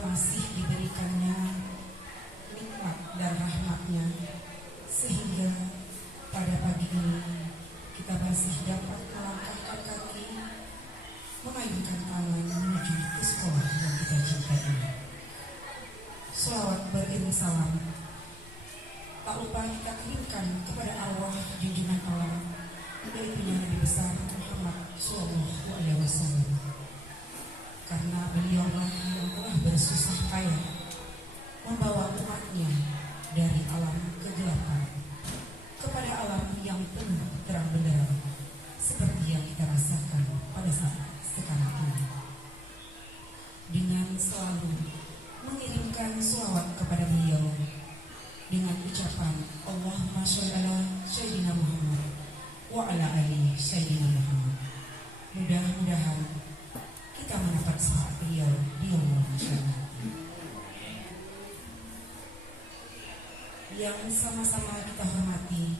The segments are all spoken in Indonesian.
masih diberikannya nikmat dan rahmatnya, sehingga pada pagi ini kita masih dapat melangkahkan kaki, mengayunkan tangan menuju ke sekolah yang kita cintai ini. Shalawat beriring salam tak lupa kita kirimkan kepada arwah junjungan Allah dari Nabi besar Muhammad Sallallahu Alaihi Wasallam, karena beliaulah yang telah bersusah payah membawa umatnya dari alam kegelapan kepada alam yang penuh terang benderang, seperti yang kita rasakan pada saat sekarang ini. Dengan selalu mengirimkan sholawat kepada beliau dengan ucapan Allahumma sholli ala Sayyidina Muhammad wa ala ali Sayyidina Muhammad, mudah-mudahan kita mendapat syafaat beliau di yaumul mahsyar. Yang sama-sama kita hormati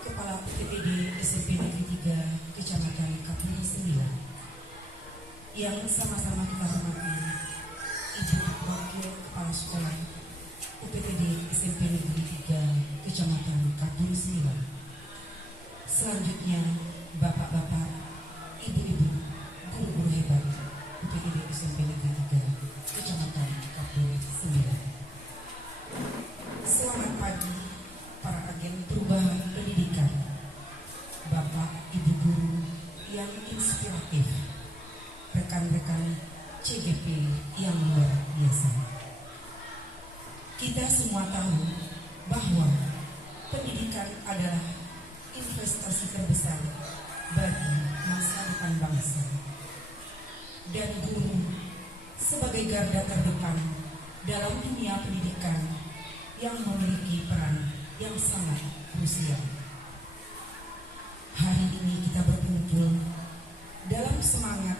Kepala PPD SMP Negeri 3 Kecamatan Kapur 9, yang sama-sama kita hormati Ibu Wakil Kepala Sekolah UPTD SMP Negeri 3 Kecamatan Kapur 9, selanjutnya Bapak-bapak, Ibu-ibu, guru-guru hebat UPTD SMP Negeri 3 Kecamatan Kapur 9. Selamat pagi para agen perubahan pendidikan, Bapak Ibu guru yang inspiratif, rekan-rekan CGP yang luar biasa. Kita semua tahu bahwa pendidikan adalah investasi terbesar bagi masa depan bangsa, dan guru sebagai garda terdepan dalam dunia pendidikan yang memiliki peran yang sangat krusial. Hari ini kita berkumpul dalam semangat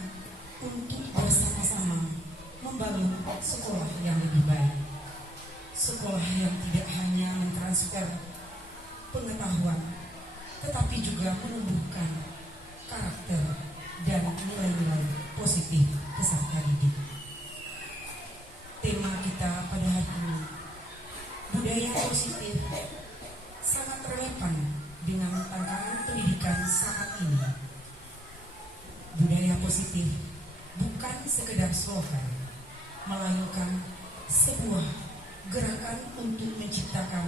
untuk bersama-sama membangun sekolah yang lebih baik, sekolah yang tidak hanya mentransfer pengetahuan, tetapi juga menumbuhkan karakter dan nilai-nilai positif peserta didik. Tema kita pada hari ini, budaya positif, sangat relevan dengan tantangan pendidikan saat ini. Budaya positif bukan sekedar slogan, melainkan sebuah gerakan untuk menciptakan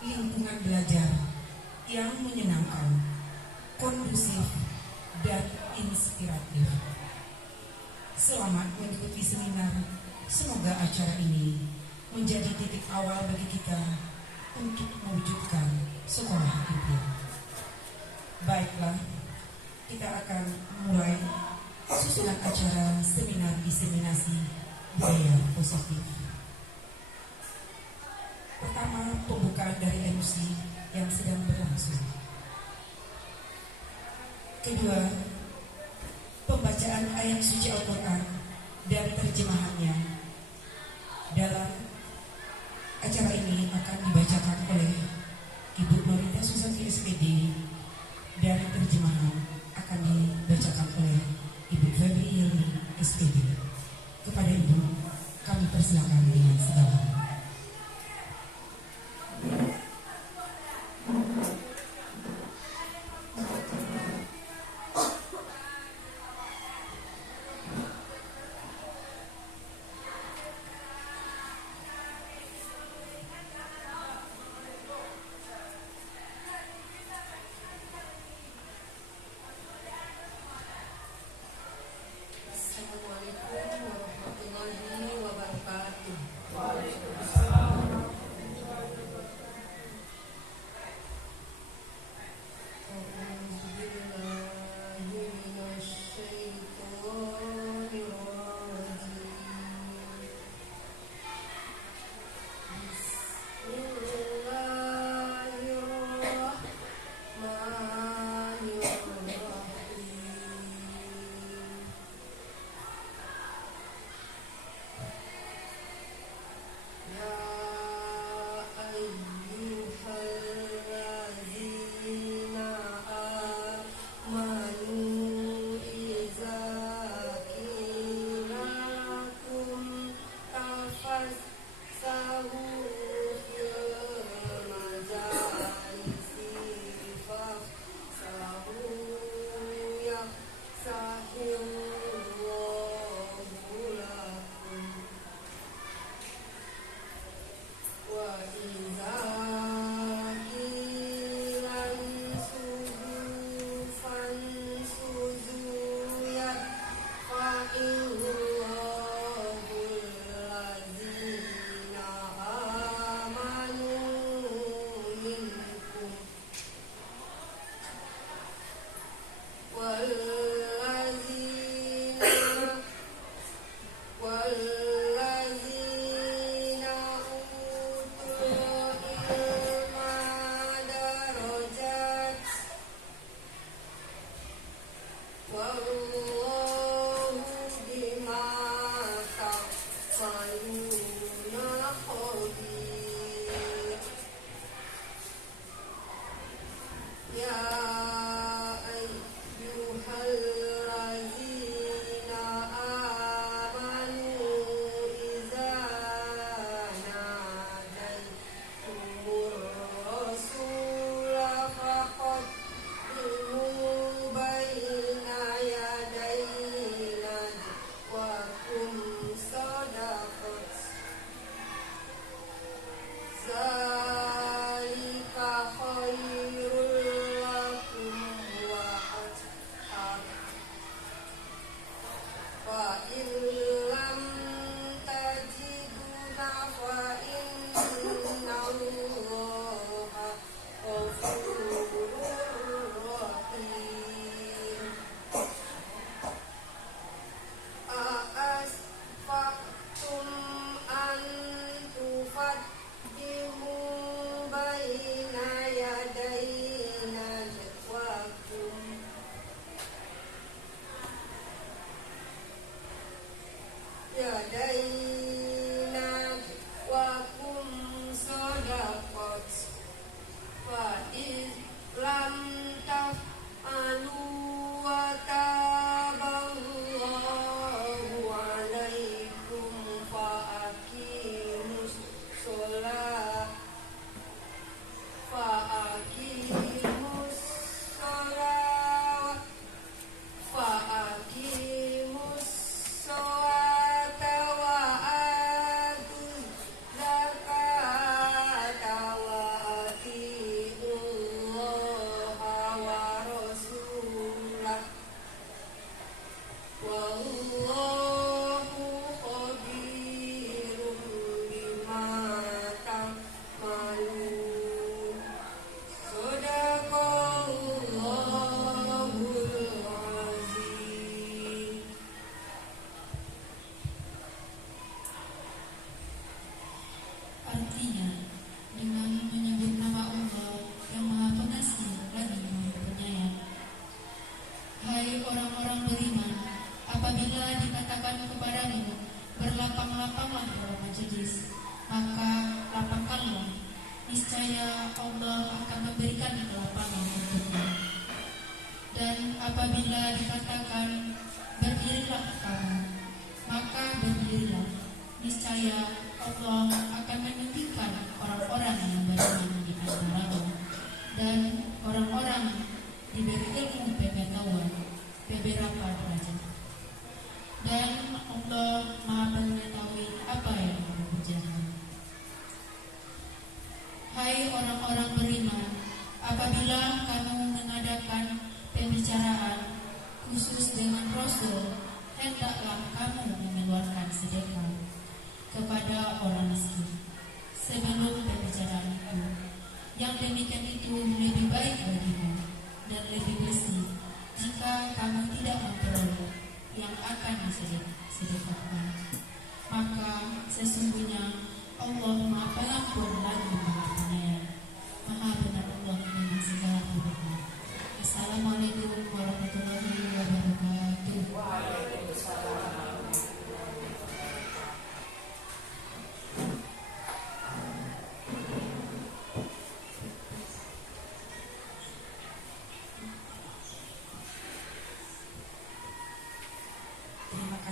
lingkungan belajar yang menyenangkan, kondusif, dan inspiratif. Selamat mengikuti seminar. Semoga acara ini menjadi titik awal bagi kita untuk mewujudkan sekolah impian. Baiklah, kita akan mulai susunan acara seminar diseminasi budaya positif. Pertama, pembukaan dari MC yang sedang berlangsung. Kedua, pembacaan ayat suci Al-Quran dan terjemahannya. Dalam acara ini akan dibacakan oleh Ibu Norita Susanti SPD, dan terjemahan akan dibacakan oleh Ibu Febri Yelmi SPD. Kepada Ibu, kami persilakan dengan segala.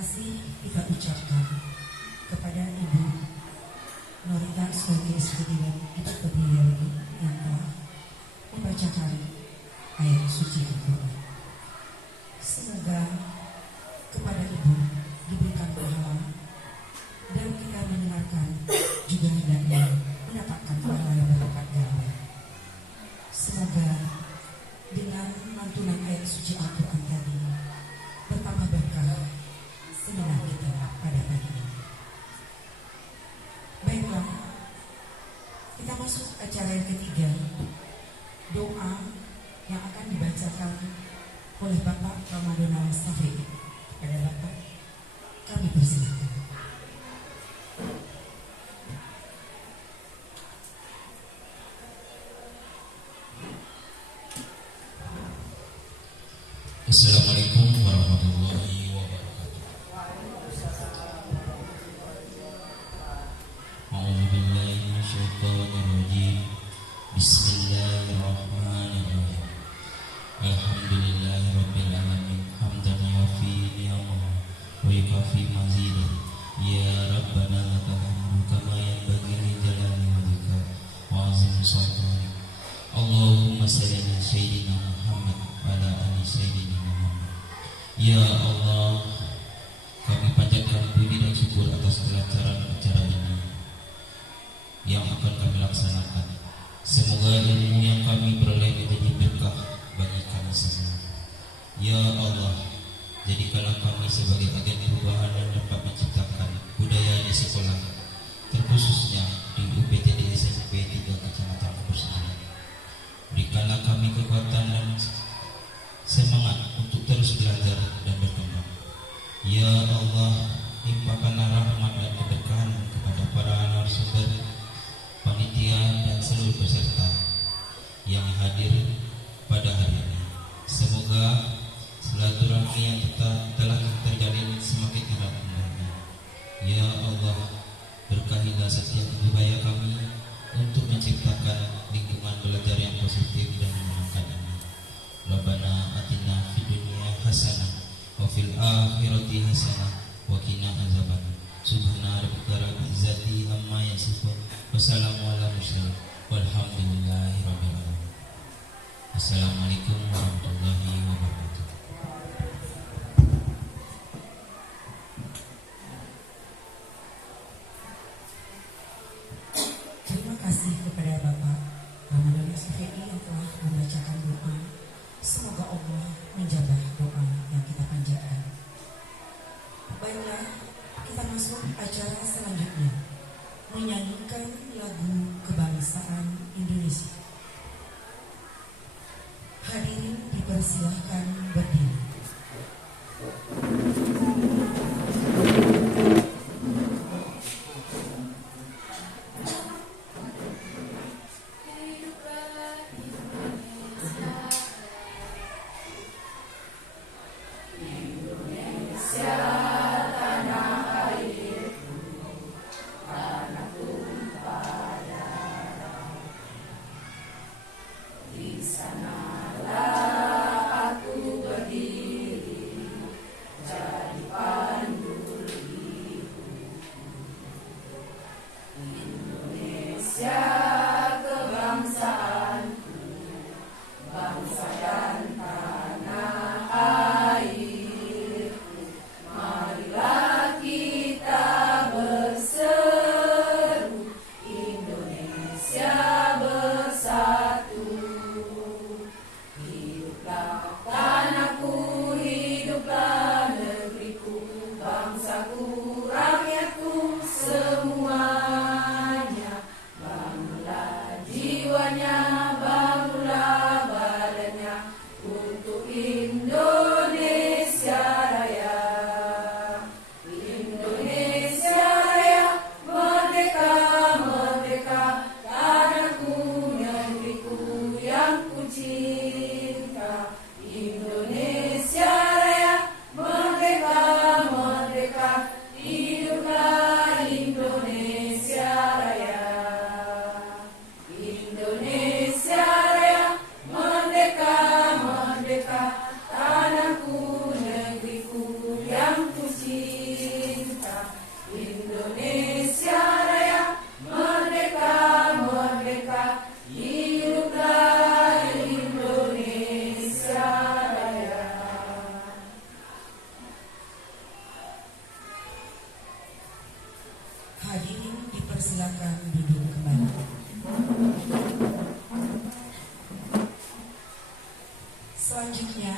kasih kita ucapkan kepada Ibu Norita sebagai Sediwan itu beliau yang telah membacakan ayat suci Al-Quran. semoga kepada Ibu diberikan pahala dan kita mendengarkan juga hendaknya mendapatkan pahala yang berlipat ganda. Semoga dengan lantunan ayat suci Al-Quran tadi bertambah berkah seminar kita pada pagi ini. Baiklah, kita masuk acara yang ketiga, doa yang akan dibacakan oleh Bapak Ramadan Al-Safi. Kepada Bapak kami persilakan. Assalamualaikum warahmatullahi wabarakatuh. A'udzu billahi minasyaitonir rajim. Bismillahirrahmanirrahim. Alhamdulillahirabbil alamin. Hamdan yuwafi ni'amahu wa yukafi mazidah. Ya Rabbana lakal hamdu kama yanbaghi li jalali wajhika wa 'azimi sultanik. Allahumma shalli ala sayyidina Muhammad wa ala ali sayyidina Muhammad. Ya Allah, kami panjatkan puji dan syukur atas kelancaran acara ini yang akan kami laksanakan. Semoga ilmu yang kami peroleh menjadi berkah bagi kami semua. Ya Allah, jadikanlah kami sebagai agen perubahan yang dapat menciptakan budaya di sekolah, terkhususnya di UPTD SMP 3 Kecamatan Kebersihan. Berikanlah kami kekuatan dan semangat untuk terus belajar dan berkembang. Ya Allah, limpahkanlah rahmat dan keberkahan kepada para narasumber, panitia dan seluruh peserta yang hadir pada hari ini. Semoga silaturahmi yang telah terjalin semakin erat kembali. Ya Allah, berkahilah setiap upaya kami untuk menciptakan lingkungan belajar yang positif dan menyenangkan ini. Rabbana atina fid dunya hasanah wa fil akhirati hasanah wa qina azabannar. Subhana rabbika rabbil izzati amma yasifun. Wassalamu ala mursalin walhamdulillahi rabbil alamin. Assalamualaikum warahmatullahi wabarakatuh. Terima kasih kepada Bapak Ramadan Al-Safi yang telah membacakan doa. Semoga Allah menjawab doa yang kita panjatkan. Baiklah, kita masuk acara selanjutnya, menyanyikan lagu kebangsaan Indonesia. Hadirin dipersilahkan berdiri. Silakan duduk kembali. Selanjutnya,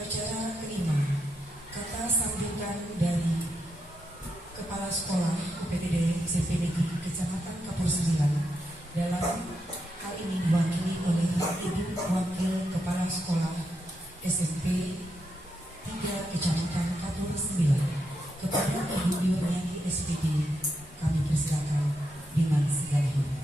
acara kelima, kata sambutan dari Kepala Sekolah UPTD SMP Negeri Kecamatan Kapur 9. Dalam hal ini diwakili oleh Ibu Wakil Kepala Sekolah SMP 3 Kecamatan Kapur 9. Kepada Ibu Yurniati SPD, kami persilakan dengan segala hormat.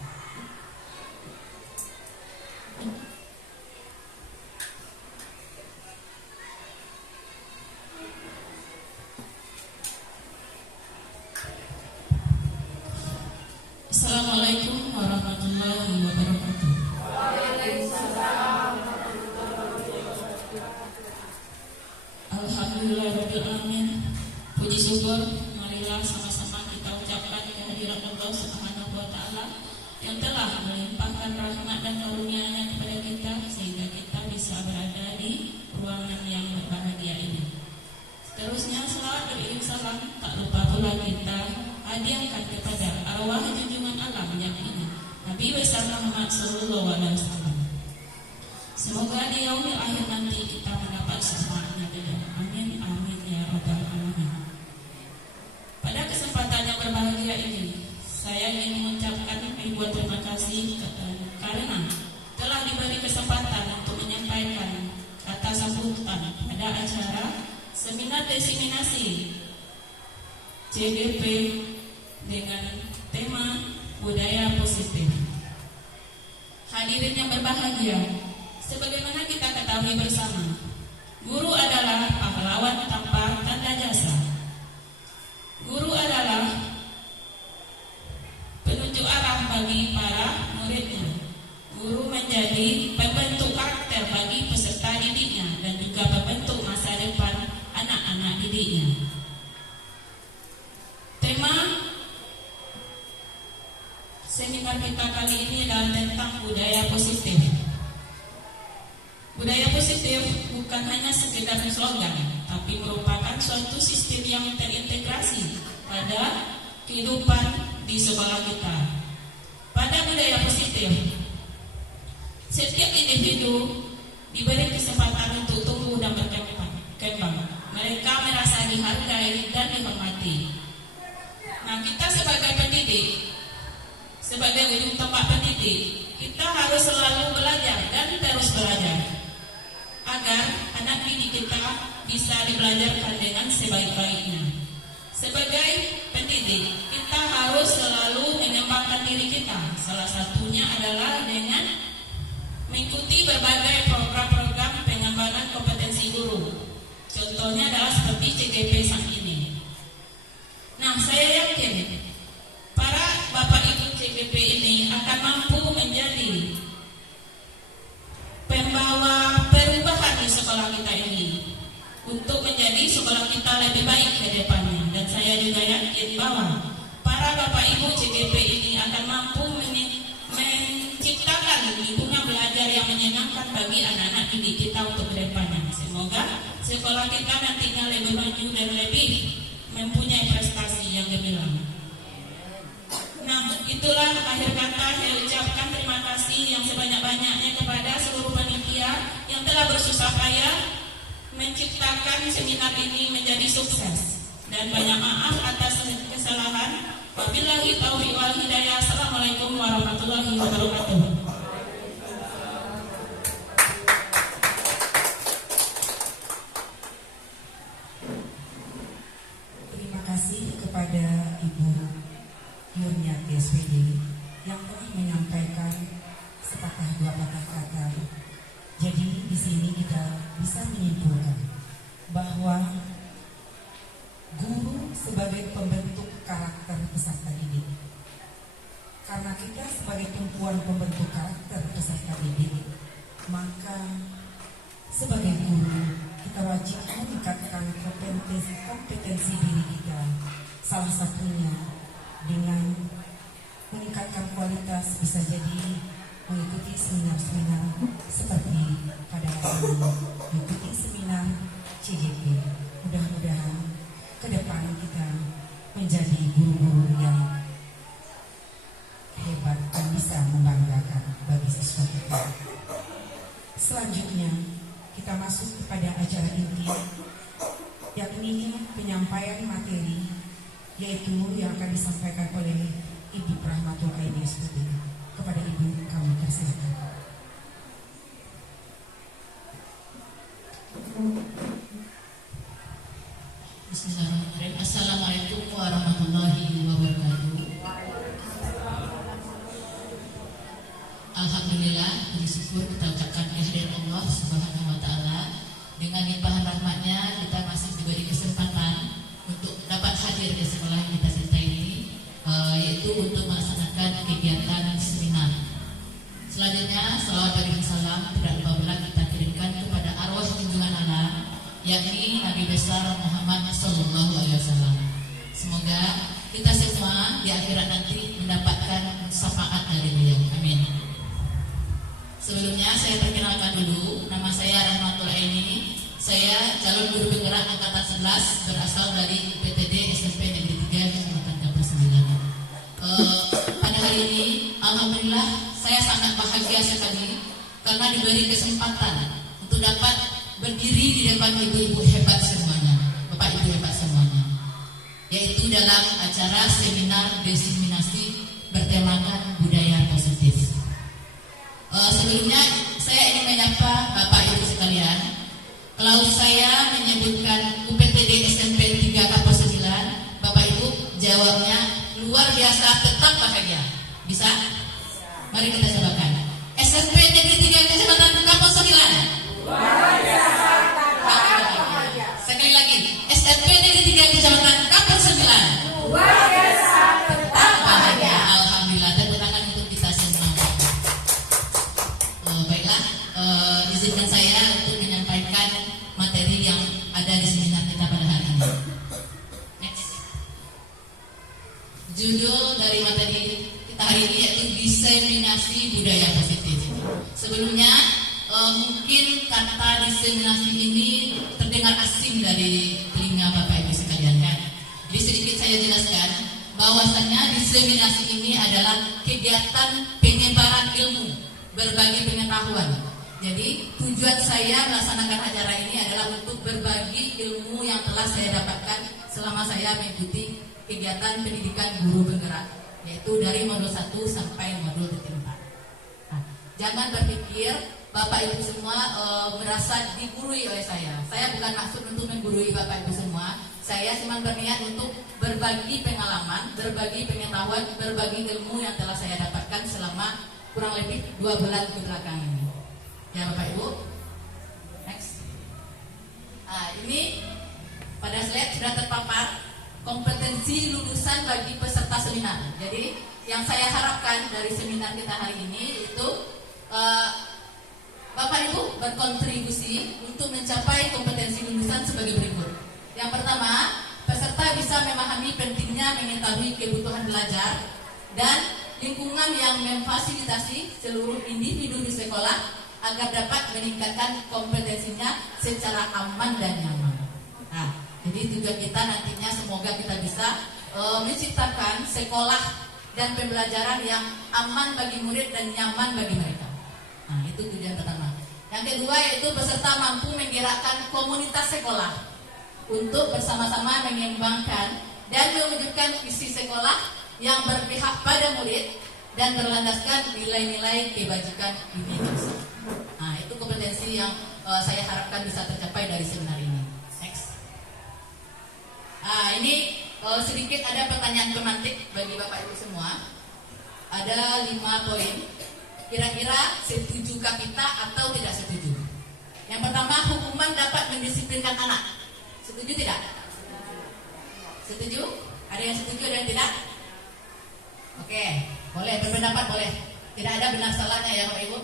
Assalamualaikum warahmatullahi wabarakatuh. Alhamdulillahirrahmanirrahim. Puji syukur marilah sama-sama kita ucapkan kehadiran Allah Subhanahu wa Ta'ala yang telah melimpahkan rahmat dan karunia-Nya kepada kita sehingga kita bisa berada di ruangan yang berbahagia ini. Seterusnya selawat beriring salam tak lupa pula kita hadiahkan kepada arwah junjungan alam yang ini Nabi besar Muhammad sallallahu alaihi wasallam. Semoga di yaumil akhir nanti kita mendapat syafaatnya beliau. Amin amin ya rabbal alamin. Pada kesempatan yang berbahagia ini, saya ingin mengucapkan ribuan terima kasih karena telah diberi kesempatan untuk menyampaikan kata sambutan pada acara seminar diseminasi CGP dengan tema budaya positif. Hadirin yang berbahagia, sebagaimana kita ketahui bersama, guru adalah pahlawan tanpa tanda jasa. Guru adalah penunjuk arah bagi para muridnya. Guru menjadi pembentuk karakter bagi peserta didiknya dan juga pembentuk masa depan anak-anak didiknya. Tema seminar kita kali ini adalah tentang budaya positif. Budaya positif bukan hanya sekedar slogan, tapi merupakan suatu sistem yang terintegrasi pada kehidupan di sekolah kita. Pada budaya positif, setiap individu diberi kesempatan untuk tumbuh dan berkembang. Mereka merasa dihargai dan dihormati. Nah, kita sebagai pendidik, sebagai ujung tempat pendidik, kita harus selalu belajar dan terus belajar agar anak didik kita bisa dibelajarkan dengan sebaik-baiknya. Sebagai pendidik, kita harus selalu mengembangkan diri kita. Salah satunya adalah dengan mengikuti berbagai program-program pengembangan kompetensi guru. Contohnya adalah seperti CGP saat ini. Nah, saya yakin para Bapak Ibu CGP ini akan mampu menjadi pembawa perubahan di sekolah kita ini untuk menjadi sekolah kita lebih baik ke depannya. Dan saya juga yakin bahwa para Bapak Ibu CGP ini akan mampu menciptakan lingkungan belajar yang menyenangkan bagi anak-anak didik kita untuk ke depannya. Semoga sekolah kita nantinya lebih maju dan lebih mempunyai prestasi yang gemilang. Nah, itulah akhir kata saya ucapkan terima kasih yang sebanyak-banyaknya kepada seluruh panitia yang telah bersusah payah menciptakan seminar ini menjadi sukses. Dan banyak maaf atas kesalahan. Wabillahi taufiq wal hidayah. Assalamualaikum warahmatullahi wabarakatuh. Terima kasih kepada Ibu Yurniati SPD yang telah menyampaikan sepatah dua patah kata. Jadi di sini kita bisa menyimpulkan bahwa guru sebagai pembentuk karakter peserta didik. Karena kita sebagai tumpuan pembentuk karakter peserta didik, maka sebagai guru kita wajib meningkatkan kompetensi diri kita. Salah satunya dengan meningkatkan kualitas, bisa jadi mengikuti seminar-seminar seperti pada hari ini, mengikuti seminar CGP. Mudah-mudahan ke depan kita menjadi guru-guru yang kita masuk kepada acara inti, yakni penyampaian materi, yaitu yang akan disampaikan oleh Ibu Rahmatul Aini SPT. Kepada Ibu kami persilakan. Bismillahirrahmanirrahim. Assalamualaikum warahmatullahi wabarakatuh. Alhamdulillah, puji syukur kita ucapkan kehadiran Allah Subhanahu wa taala. Dengan limpahan rahmatnya kita masih diberi kesempatan untuk dapat hadir di sekolah yang kita cintai ini, yaitu untuk melaksanakan kegiatan seminar. Selanjutnya, salawat dan salam tidak lupa pula kita kirimkan kepada arwah junjungan Allah, yakni Nabi besar Muhammad Sallallahu Alaihi Wasallam. Semoga kita semua di akhirat nanti mendapatkan syafaat dari beliau. Amin. Sebelumnya saya perkenalkan dulu, nama saya Rahmatul Aini. Saya calon guru penggerak angkatan 11 berasal dari UPTD SMP Negeri 3 Kecamatan Kapur 9. Pada hari ini, alhamdulillah saya sangat bahagia sekali karena diberi kesempatan untuk dapat berdiri di depan ibu-ibu hebat semuanya, bapak ibu hebat semuanya, yaitu dalam acara seminar diseminasi bertemakan budaya positif. Sebelumnya saya ingin menyapa bapak ibu sekalian. Kalau saya menyebutkan UPTD SMP 3 Kapur 9, bapak ibu jawabnya luar biasa, tetap bahagia. Bisa? Mari kita cobakan. SMP Negeri 3 Kecamatan Kapur 9. Luar biasa. Sekali lagi, SMP Negeri 3 Kecamatan Kapur 9. Luar biasa, tetap bahagia. Alhamdulillah, tepuk tangan untuk kita semua. Baiklah, izinkan saya untuk menyampaikan materi yang ada di seminar kita pada hari ini. Next. Judul dari materi kita hari ini yaitu diseminasi budaya positif. Sebelumnya, mungkin kata diseminasi ini terdengar asing dari telinga bapak ibu sekalian kan. Jadi sedikit saya jelaskan bahwasanya diseminasi ini adalah kegiatan penyebaran ilmu, berbagi pengetahuan. Jadi tujuan saya melaksanakan acara ini adalah untuk berbagi ilmu yang telah saya dapatkan selama saya mengikuti kegiatan pendidikan guru penggerak, yaitu dari modul 1 sampai modul 4. Nah, jangan berpikir bapak ibu semua merasa digurui oleh saya. Saya bukan maksud untuk menggurui bapak ibu semua. Saya cuma berniat untuk berbagi pengalaman, berbagi pengetahuan, berbagi ilmu yang telah saya dapatkan selama kurang lebih 2 bulan ke belakang ini. Ya bapak ibu. Next. Nah, ini pada slide sudah terpapar kompetensi lulusan bagi peserta seminar. Jadi yang saya harapkan dari seminar kita hari ini itu bapak ibu berkontribusi untuk mencapai kompetensi lulusan sebagai berikut. Yang pertama, peserta bisa memahami pentingnya mengetahui kebutuhan belajar dan lingkungan yang memfasilitasi seluruh individu di sekolah agar dapat meningkatkan kompetensinya secara aman dan nyaman. Nah, jadi tujuan kita nantinya semoga kita bisa menciptakan sekolah dan pembelajaran yang aman bagi murid dan nyaman bagi mereka. Nah, itu tujuan pertama. Yang kedua yaitu peserta mampu menggerakkan komunitas sekolah untuk bersama-sama mengembangkan dan mewujudkan visi sekolah yang berpihak pada murid dan berlandaskan nilai-nilai kebajikan individu. Nah, itu kompetensi yang saya harapkan bisa tercapai dari seminar ini. Next. Nah, ini sedikit ada pertanyaan pemantik bagi bapak ibu semua. Ada 5 poin. Kira-kira setujukah kita atau tidak setuju? Yang pertama, hukuman dapat mendisiplinkan anak. Setuju tidak? Setuju? Ada yang setuju, ada yang tidak? Oke, boleh, berpendapat boleh. Tidak ada benar salahnya ya Bapak Ibu.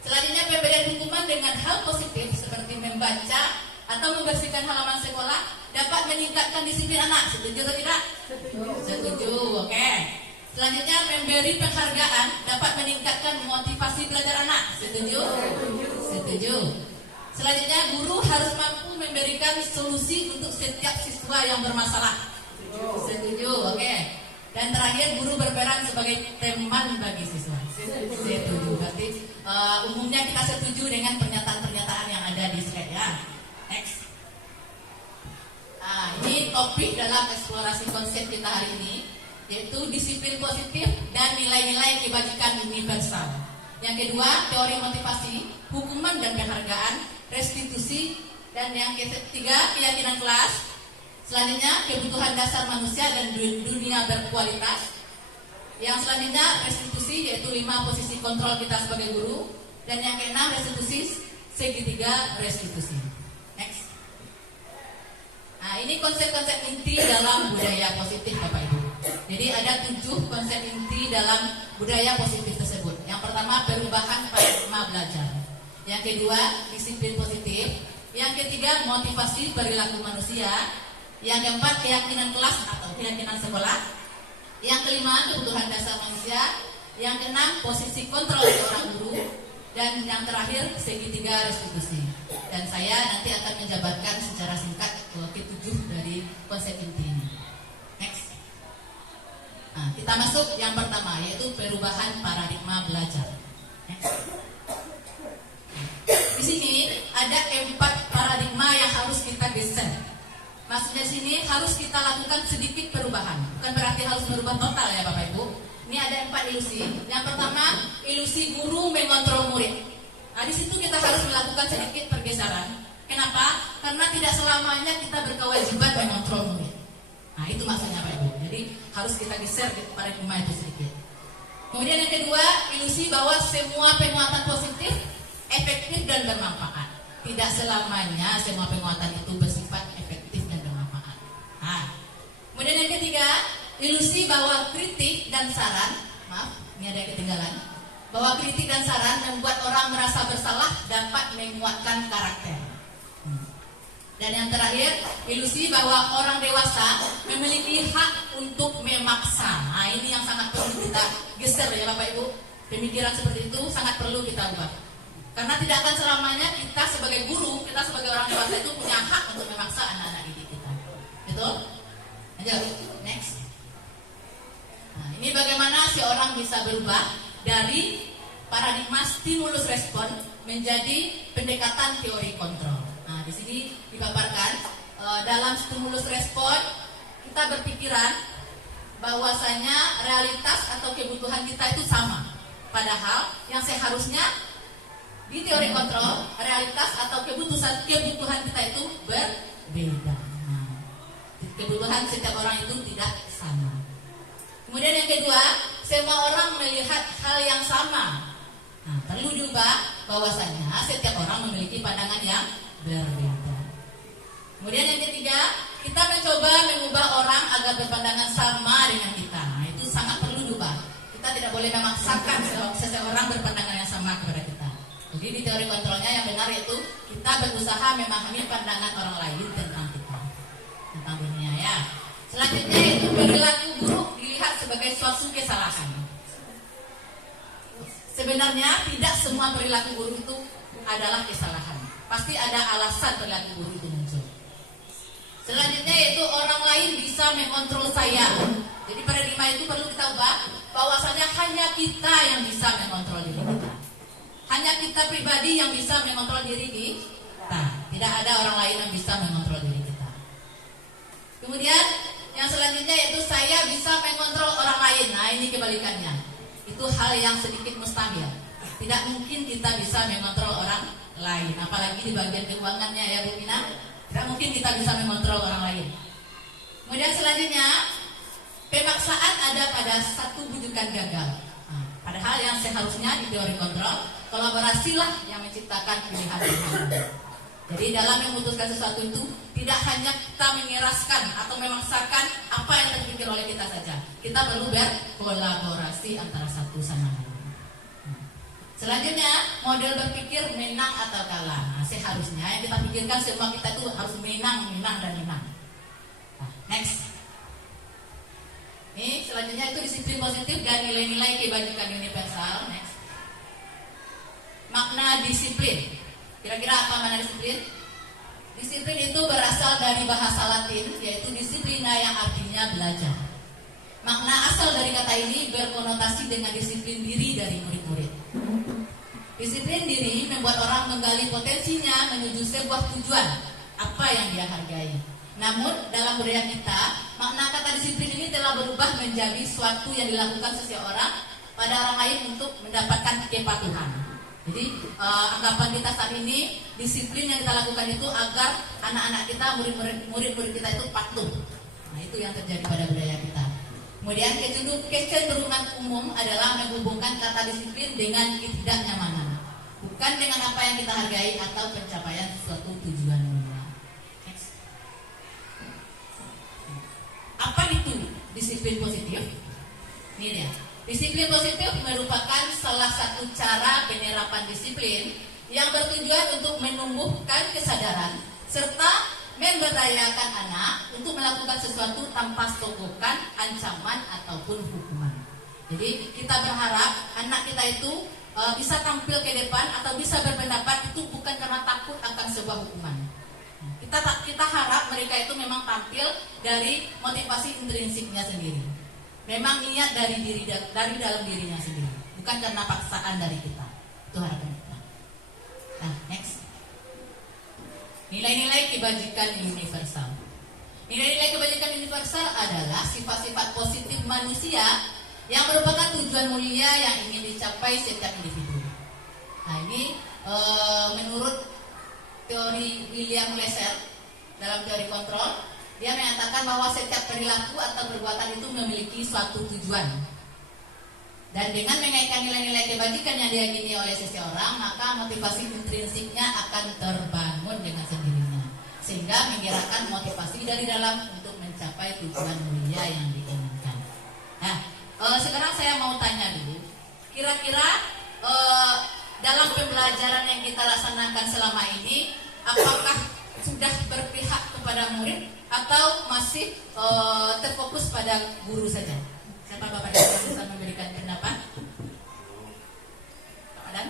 Selanjutnya, pemberian hukuman dengan hal positif seperti membaca atau membersihkan halaman sekolah dapat meningkatkan disiplin anak. Setuju atau tidak? Setuju, oke. Selanjutnya, memberi penghargaan dapat meningkatkan motivasi belajar anak. Setuju? Setuju. Selanjutnya, guru harus mampu memberikan solusi untuk setiap siswa yang bermasalah. Setuju, oke. Dan terakhir, guru berperan sebagai teman bagi siswa. Setuju. Berarti umumnya kita setuju dengan pernyataan-pernyataan yang ada di slide topik dalam eksplorasi konsep kita hari ini, yaitu disiplin positif dan nilai-nilai kebajikan universal. Yang kedua, teori motivasi, hukuman dan penghargaan, restitusi, dan yang ketiga, keyakinan kelas. Selanjutnya, kebutuhan dasar manusia dan dunia berkualitas. Yang selanjutnya, restitusi, yaitu 5 posisi kontrol kita sebagai guru. Dan yang keenam, restitusi, segitiga restitusi. Next. Nah, ini konsep-konsep inti dalam budaya positif, Bapak Ibu. Jadi ada 7 konsep inti dalam budaya positif tersebut. Yang pertama, perubahan paradigma belajar. Yang kedua, disiplin positif. Yang ketiga, motivasi perilaku manusia. Yang keempat, keyakinan kelas atau keyakinan sekolah. Yang kelima, kebutuhan dasar manusia. Yang keenam, posisi kontrol seorang guru. Dan yang terakhir, segitiga restitusi. Dan saya nanti akan menjabarkan secara singkat ke-7 dari konsep inti ini. Next. Nah, kita masuk yang pertama, yaitu perubahan paradigma belajar. Next. Di sini ada 4 paradigma yang harus kita geser. Maksudnya di sini harus kita lakukan sedikit perubahan. Bukan berarti harus berubah total ya Bapak Ibu. Ini ada 4 ilusi. Yang pertama, ilusi guru mengontrol murid. Nah, di situ kita harus melakukan sedikit pergeseran. Kenapa? Karena tidak selamanya kita berkewajiban mengontrol murid. Nah, itu maksudnya Bapak Ibu. Jadi harus kita geser paradigma itu sedikit. Kemudian yang kedua, ilusi bahwa semua penguatan positif efektif dan bermanfaat. Tidak selamanya semua penguatan itu bersifat efektif dan bermanfaat. Nah, kemudian yang ketiga, ilusi bahwa kritik dan saran, maaf, ini ada yang ketinggalan, bahwa kritik dan saran membuat orang merasa bersalah dapat menguatkan karakter. Dan yang terakhir, ilusi bahwa orang dewasa memiliki hak untuk memaksa. Nah, ini yang sangat perlu kita geser ya Bapak Ibu. Pemikiran seperti itu sangat perlu kita ubah. Karena tidak akan selamanya kita sebagai guru, kita sebagai orang dewasa itu punya hak untuk memaksa anak-anak didik kita. Betul? Lanjut, next. Nah, ini bagaimana si orang bisa berubah dari paradigma stimulus respon menjadi pendekatan teori kontrol. Nah, di sini dipaparkan dalam stimulus respon kita berpikiran bahwasanya realitas atau kebutuhan kita itu sama. Padahal yang seharusnya di teori kontrol realitas atau kebutuhan kita itu berbeda. Nah, kebutuhan setiap orang itu tidak sama. Kemudian yang kedua, semua orang melihat hal yang sama. Nah, perlu diubah bahwasanya setiap orang memiliki pandangan yang berbeda. Kemudian yang ketiga, kita mencoba mengubah orang agar berpandangan sama dengan kita. Nah, itu sangat perlu diubah. Kita tidak boleh memaksakan seseorang berpandangan yang sama kepada kita. Jadi di teori kontrolnya yang benar yaitu kita berusaha memahami pandangan orang lain tentang kita, tentang dunia ya. Selanjutnya itu perilaku buruk dilihat sebagai suatu kesalahan. Sebenarnya tidak semua perilaku buruk itu adalah kesalahan. Pasti ada alasan perilaku buruk itu muncul. Selanjutnya yaitu orang lain bisa mengontrol saya. Jadi paradigma itu perlu kita ubah bahwasanya hanya kita yang bisa mengontrol diri kita. Hanya kita pribadi yang bisa mengontrol diri kita. Tidak ada orang lain yang bisa mengontrol diri kita. Kemudian yang selanjutnya yaitu saya bisa mengontrol orang lain. Nah, ini kebalikannya. Itu hal yang sedikit mustahil. Tidak mungkin kita bisa mengontrol orang lain. Apalagi di bagian keuangannya ya Bu Mina. Tidak mungkin kita bisa mengontrol orang lain. Kemudian selanjutnya, pemaksaan ada pada satu bujukan gagal. Nah, padahal yang seharusnya di teori kontrol, kolaborasilah yang menciptakan pilihan yang harmonis. Jadi dalam memutuskan sesuatu itu tidak hanya kita mengeraskan atau memaksakan apa yang terpikir oleh kita saja. Kita perlu berkolaborasi antara satu sama lain. Selanjutnya, model berpikir menang atau kalah. Nah, seharusnya yang kita pikirkan semua kita itu harus menang dan menang. Nah, next. Ini selanjutnya itu disiplin positif dan nilai-nilai kebajikan universal. Next. Makna disiplin. Kira-kira apa makna disiplin? Disiplin itu berasal dari bahasa Latin, yaitu disiplina yang artinya belajar. Makna asal dari kata ini berkonotasi dengan disiplin diri dari murid-murid. Disiplin diri membuat orang menggali potensinya menuju sebuah tujuan, apa yang dia hargai. Namun dalam dalam budaya kita, makna kata disiplin ini telah berubah menjadi suatu yang dilakukan seseorang pada orang lain untuk mendapatkan kepatuhan. Jadi anggapan kita saat ini, disiplin yang kita lakukan itu agar anak-anak kita, murid-murid kita itu patuh. Nah, itu yang terjadi pada budaya kita. Kemudian kecenderungan umum adalah menghubungkan kata disiplin dengan ketidaknyamanan, bukan dengan apa yang kita hargai atau pencapaian suatu tujuan mulia. Apa itu disiplin positif? Ini dia. Disiplin positif merupakan salah satu cara penerapan disiplin yang bertujuan untuk menumbuhkan kesadaran serta memberdayakan anak untuk melakukan sesuatu tanpa sogokan, ancaman ataupun hukuman. Jadi kita berharap anak kita itu bisa tampil ke depan atau bisa berpendapat itu bukan karena takut akan sebuah hukuman. Kita harap mereka itu memang tampil dari motivasi intrinsiknya sendiri. Memang niat dari dalam dirinya sendiri, bukan karena paksaan dari kita. Itu harapan kita. Nah, next. Nilai-nilai kebajikan universal. Nilai-nilai kebajikan universal adalah sifat-sifat positif manusia yang merupakan tujuan mulia yang ingin dicapai setiap individu. Nah, ini menurut teori William Glasser dalam teori kontrol, dia menyatakan bahwa setiap perilaku atau perbuatan itu memiliki suatu tujuan. Dan dengan mengaitkan nilai-nilai kebajikan yang diyakini oleh seseorang, maka motivasi intrinsiknya akan terbangun dengan sendirinya, sehingga menggerakkan motivasi dari dalam untuk mencapai tujuan mulia yang diinginkan. Nah, sekarang saya mau tanya dulu, kira-kira dalam pembelajaran yang kita laksanakan selama ini, apakah sudah berpihak kepada murid atau masih terfokus pada guru saja? Siapa Bapak yang bisa memberikan pendapat? Pak Adan?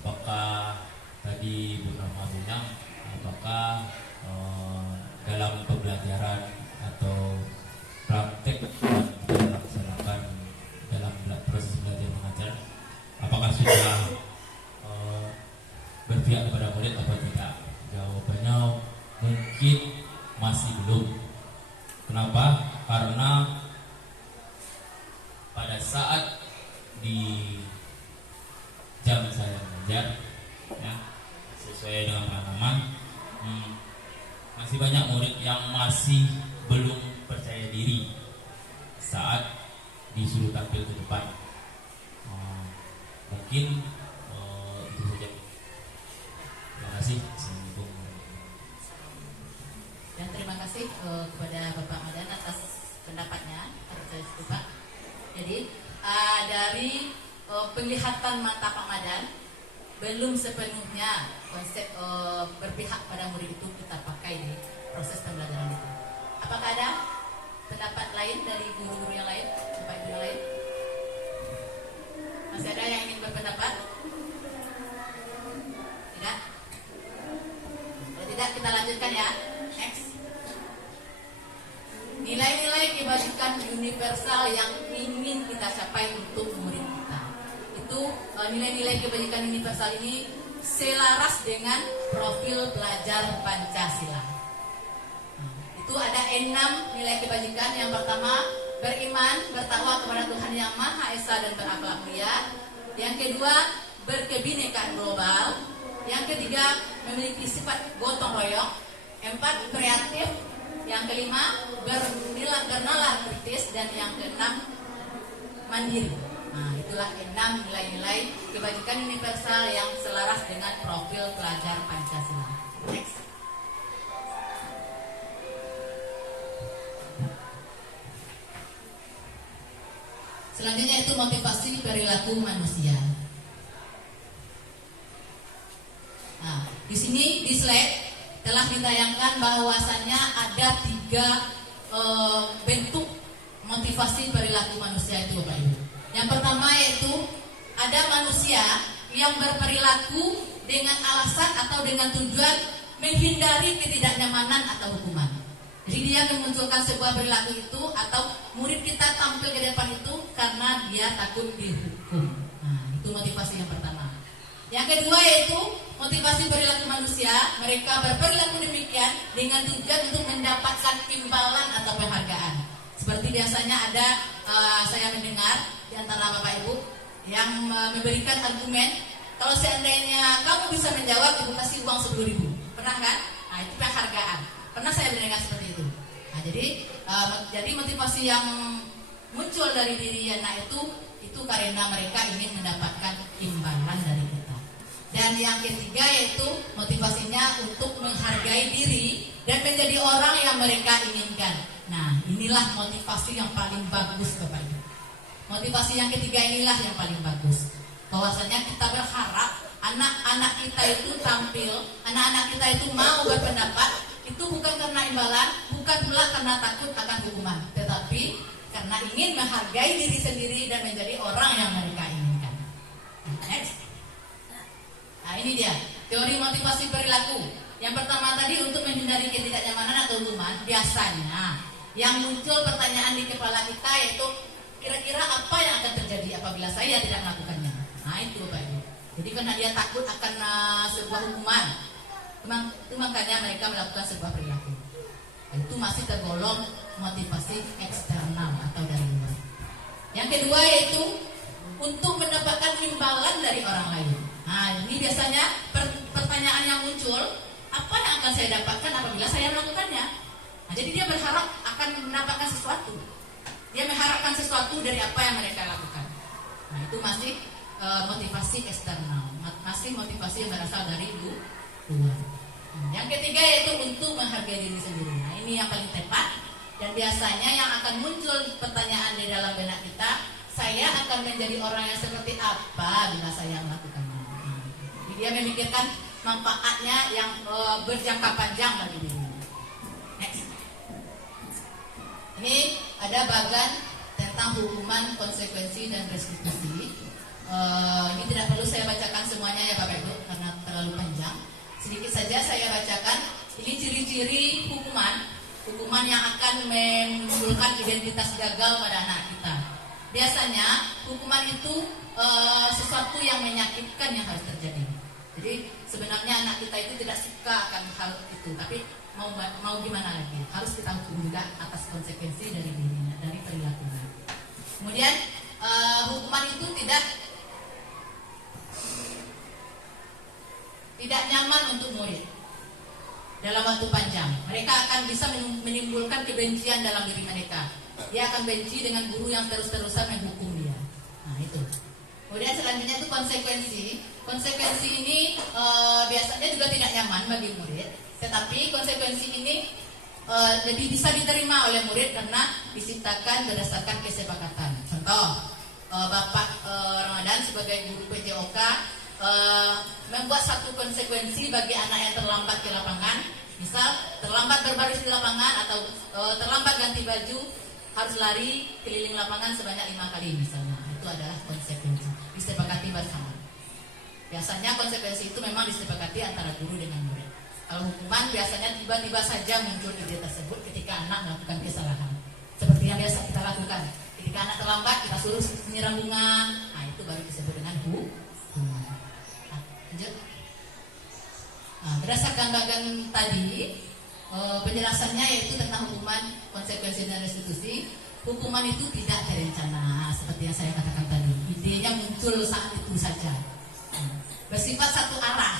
Apakah tadi Bu Rahma bilang, apakah dalam pembelajaran atau praktek yang kita laksanakan dalam proses belajar mengajar, apakah sudah berpihak kepada murid atau tidak? Jawabannya mungkin masih belum. Kenapa? Karena pada saat di jam saya mengajar, ya, sesuai dengan pengalaman, masih banyak murid yang masih belum percaya diri saat disuruh tampil ke depan. Mungkin itu saja. Terima kasih. Assalamualaikum. Dan terima kasih kepada Bapak Madan atas pendapatnya. Pak. Jadi dari penglihatan mata Pak Madan, belum sepenuhnya konsep berpihak pada murid itu kita pakai di proses pembelajaran itu. Apakah ada pendapat lain dari guru-guru yang lain, Bapak Ibu yang lain? Masih ada yang ingin berpendapat? Tidak? Kalau tidak, kita lanjutkan ya. Next. Nilai-nilai kebajikan universal yang ingin kita capai untuk murid kita. Itu nilai-nilai kebajikan universal ini selaras dengan profil pelajar Pancasila. Itu ada 6 nilai kebajikan. Yang pertama, beriman, bertakwa kepada Tuhan yang Maha Esa dan berakhlak mulia. Yang kedua, berkebinekaan global. Yang ketiga, memiliki sifat gotong royong. 4, kreatif. Yang kelima, bernalar kritis. Dan yang keenam, mandiri. Nah, itulah 6 nilai-nilai kebajikan universal yang selaras dengan profil pelajar Pancasila. Next. Selanjutnya itu motivasi perilaku manusia. Nah, di sini di slide telah ditayangkan bahwasannya ada 3 bentuk motivasi perilaku manusia itu, Bapak Ibu. Yang pertama yaitu ada manusia yang berperilaku dengan alasan atau dengan tujuan menghindari ketidaknyamanan atau hukuman. Jadi dia memunculkan sebuah perilaku itu atau murid kita tampil ke depan itu karena dia takut dihukum. Nah, itu motivasi yang pertama. Yang kedua yaitu motivasi perilaku manusia. Mereka berperilaku demikian dengan tujuan untuk mendapatkan imbalan atau penghargaan. Seperti biasanya ada saya mendengar di antara Bapak Ibu yang memberikan argumen, kalau seandainya kamu bisa menjawab, ibu kasih uang 10.000. Pernah kan? Nah, itu penghargaan. Pernah saya mendengar seperti itu. Nah, jadi motivasi yang muncul dari diri anak itu karena mereka ingin mendapatkan imbalan dari kita. Dan yang ketiga yaitu motivasinya untuk menghargai diri dan menjadi orang yang mereka inginkan. Nah, inilah motivasi yang paling bagus Bapak Ibu. Motivasi yang ketiga inilah yang paling bagus. Bahwasanya kita berharap anak-anak kita itu tampil, anak-anak kita itu mau berpendapat, itu bukan karena imbalan, bukan pula karena takut akan hukuman, tetapi karena ingin menghargai diri sendiri dan menjadi orang yang mereka inginkan. Next. Nah, ini dia teori motivasi perilaku. Yang pertama tadi untuk menghindari ketidaknyamanan atau hukuman, biasanya yang muncul pertanyaan di kepala kita yaitu kira-kira apa yang akan terjadi apabila saya tidak melakukannya. Nah, itu Bapak Ibu. Jadi karena dia takut akan sebuah hukuman, itu makanya mereka melakukan sebuah perilaku. Itu masih tergolong motivasi eksternal atau dari luar. Yang kedua yaitu untuk mendapatkan imbalan dari orang lain. Nah, ini biasanya pertanyaan yang muncul, apa yang akan saya dapatkan apabila saya melakukannya? Nah, jadi dia berharap akan mendapatkan sesuatu. Dia mengharapkan sesuatu dari apa yang mereka lakukan. Nah, itu masih motivasi eksternal, masih motivasi yang berasal dari luar. Yang ketiga yaitu untuk menghargai diri sendiri. Nah, ini yang paling tepat. Dan biasanya yang akan muncul pertanyaan di dalam benak kita, saya akan menjadi orang yang seperti apa bila saya melakukannya. Jadi dia memikirkan manfaatnya yang berjangka panjang bagi dirinya. Next. Ini ada bagan tentang hukuman, konsekuensi, dan restitusi. Ini tidak perlu saya bacakan semuanya ya Bapak Ibu karena terlalu panjang. Sedikit saja saya bacakan. Ini ciri-ciri hukuman yang akan menimbulkan identitas gagal pada anak kita. Biasanya hukuman itu sesuatu yang menyakitkan yang harus terjadi. Jadi sebenarnya anak kita itu tidak suka akan hal itu, tapi mau gimana lagi? Harus kita hukum juga atas konsekuensi dari dirinya, dari perilakunya. Kemudian hukuman itu tidak nyaman untuk murid dalam waktu panjang. Mereka akan bisa menimbulkan kebencian dalam diri mereka. Dia akan benci dengan guru yang terus-terusan menghukum dia. Nah, itu. Kemudian selanjutnya itu konsekuensi. Konsekuensi ini biasanya juga tidak nyaman bagi murid, tetapi konsekuensi ini lebih bisa diterima oleh murid karena diciptakan berdasarkan kesepakatan. Contoh, Bapak Ramadan sebagai guru PJOK membuat satu konsekuensi bagi anak yang terlambat ke lapangan. Misal terlambat berbaris di lapangan atau terlambat ganti baju, harus lari keliling lapangan sebanyak 5 kali misalnya. Itu adalah konsekuensi, disepakati bersama. Biasanya konsekuensi itu memang disepakati antara guru dengan murid. Kalau hukuman biasanya tiba-tiba saja muncul ide tersebut ketika anak melakukan kesalahan. Seperti yang biasa kita lakukan. Ketika anak terlambat, kita suruh menyiram bunga. Nah, itu baru disebut dengan hukuman. Lanjut. Nah, berdasarkan bagian tadi, penjelasannya yaitu tentang hukuman, konsekuensi, dan restitusi. Hukuman itu tidak terencana, seperti yang saya katakan tadi. Idenya muncul saat itu saja. Bersifat satu arah,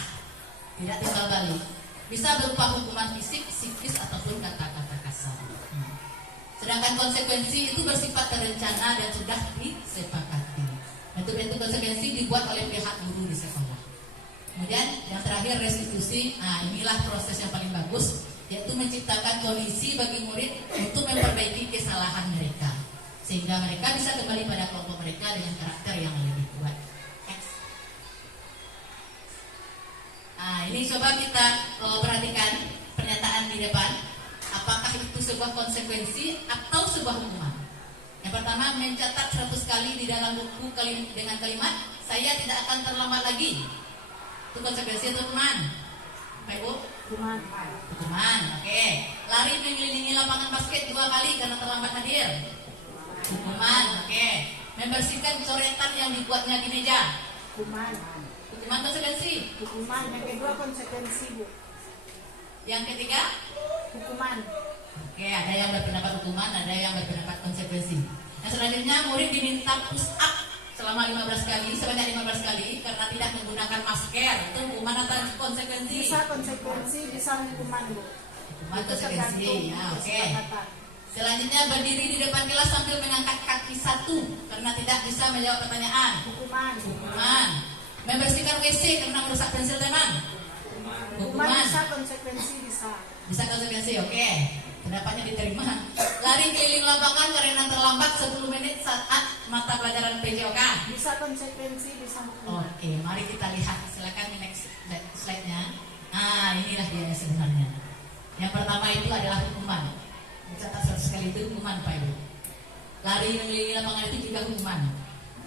tidak timbal balik. Bisa berupa hukuman fisik, psikis, ataupun kata-kata kasar. Sedangkan konsekuensi itu bersifat terencana dan sudah disepakati. Bentuk-bentuk konsekuensi dibuat oleh pihak guru di sekolah. Kemudian yang terakhir restitusi. Nah, inilah proses yang paling bagus, yaitu menciptakan kondisi bagi murid untuk memperbaiki kesalahan mereka, sehingga mereka bisa kembali pada kelompok mereka dengan karakter yang lebih kuat. Nah, ini coba kita perhatikan pernyataan di depan. Apakah itu sebuah konsekuensi atau sebuah hukuman? Yang pertama, mencatat 100 kali di dalam buku dengan kalimat saya tidak akan terlambat lagi. Itu konsekuensi atau hukuman? Baik Bu? Hukuman, oke. Lari mengelilingi lapangan basket 2 kali karena terlambat hadir. Hukuman, oke. Membersihkan coretan yang dibuatnya di meja. Hukuman. Hukuman konsekuensi. Hukuman. Yang kedua konsekuensi, Bu. Yang ketiga, Hukuman. oke, ada yang berpendapat hukuman, ada yang berpendapat konsekuensi. Yang selanjutnya murid diminta push up selama 15 kali, sebanyak 15 kali karena tidak menggunakan masker. Itu hukuman atau konsekuensi? Bisa konsekuensi, bisa hukuman, Bu. Hukuman Itu konsekuensi. tergantung Ya, oke. kesepakatan. Selanjutnya berdiri di depan kelas sambil mengangkat kaki satu karena tidak bisa menjawab pertanyaan. Hukuman. Hukuman. Membersihkan WC karena merusak pensil teman. Hukuman bisa, konsekuensi bisa. Bisa konsekuensi, oke. Pendapatnya diterima. Lari keliling lapangan karena terlambat 10 menit saat mata pelajaran PJOK. Bisa konsekuensi, bisa hukuman. Oke, mari kita lihat. Silakan next slide-nya. Nah, inilah dia sebenarnya. Yang pertama itu adalah hukuman. Mencatat 100 kali itu hukuman, Pak Ibu. Lari mengelilingi lapangan itu juga hukuman,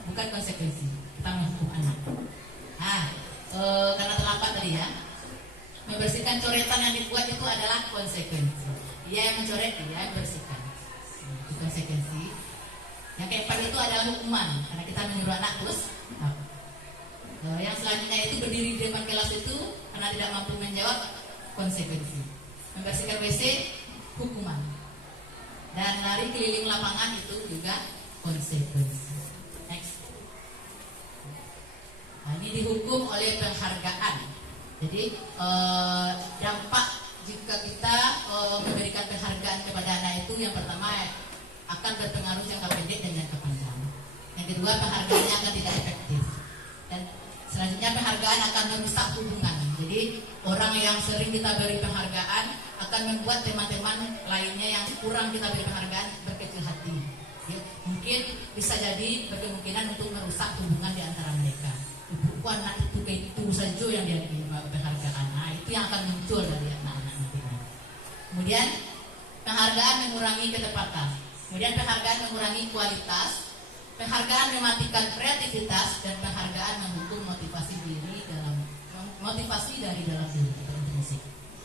bukan konsekuensi. Kita menghukum anak. Nah, karena terlambat tadi ya. Membersihkan coretan yang dibuat itu adalah konsekuensi. Dia yang mencoret, dia yang bersihkan. Itu konsekuensi. Yang keempat itu adalah hukuman, karena kita menyuruh anak terus. Yang selanjutnya itu berdiri di depan kelas itu karena tidak mampu menjawab, konsekuensi. Membersihkan WC, hukuman. Dan lari keliling lapangan itu juga konsekuensi. Next. Nah, ini dihukum oleh penghargaan. Jadi dampak jika kita memberikan penghargaan kepada anak itu, yang pertama akan berpengaruh jangka pendek dan jangka panjang. Yang kedua, penghargaannya akan tidak efektif. Dan selanjutnya penghargaan akan merusak hubungan. Jadi orang yang sering kita beri penghargaan akan membuat teman-teman lainnya yang kurang kita beri penghargaan berkecil hati. Ya, mungkin bisa jadi berkemungkinan untuk merusak hubungan di antara mereka. Ibu anak itu kayak itu saja yang dia terima penghargaan. Nah, itu yang akan muncul dari anak-anak nantinya. Kemudian penghargaan mengurangi ketepatan. Kemudian penghargaan mengurangi kualitas. Penghargaan mematikan kreativitas, dan penghargaan mendukung motivasi dari dalam diri.